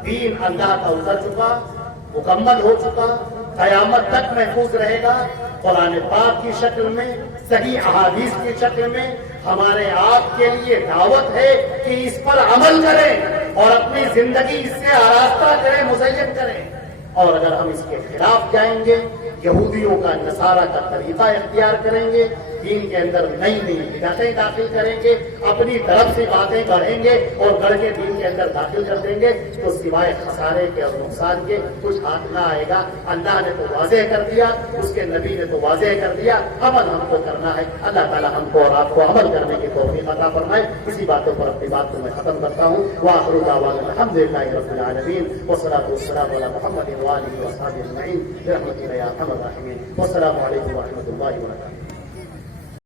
دین اللہ کا اتر چکا، مکمل ہو چکا، قیامت تک محفوظ رہے گا. قرآن پاک کی شکل میں، صحیح احادیث کی شکل میں ہمارے آپ کے لیے دعوت ہے کہ اس پر عمل کریں اور اپنی زندگی اس سے آراستہ کریں، مزین کریں. اور اگر ہم اس کے خلاف جائیں گے، یہودیوں کا، نصارہ کا طریقہ اختیار کریں گے، دین کے اندر نئی نئی بدعتیں داخل کریں گے، اپنی طرف سے باتیں گڑھیں گے اور گڑھ کے دین کے اندر داخل کر دیں گے، تو سوائے خسارے کے اور نقصان کے کچھ ہاتھ نہ آئے گا. اللہ نے تو واضح کر دیا، اس کے نبی نے تو واضح کر دیا، عمل ہم کو کرنا ہے. اللہ تعالی ہم کو اور آپ کو عمل کرنے کی توفیق عطا فرمائے. اسی باتوں پر اپنی بات کو میں ختم کرتا ہوں. وآخر دعوانا الحمدللہ رب العالمین والصلاۃ والسلام علی محمد وآلہ وصحبہ اجمعین برحمتک یا ارحم الراحمین. والسلام علیکم ورحمۃ اللہ وبرکاتہ.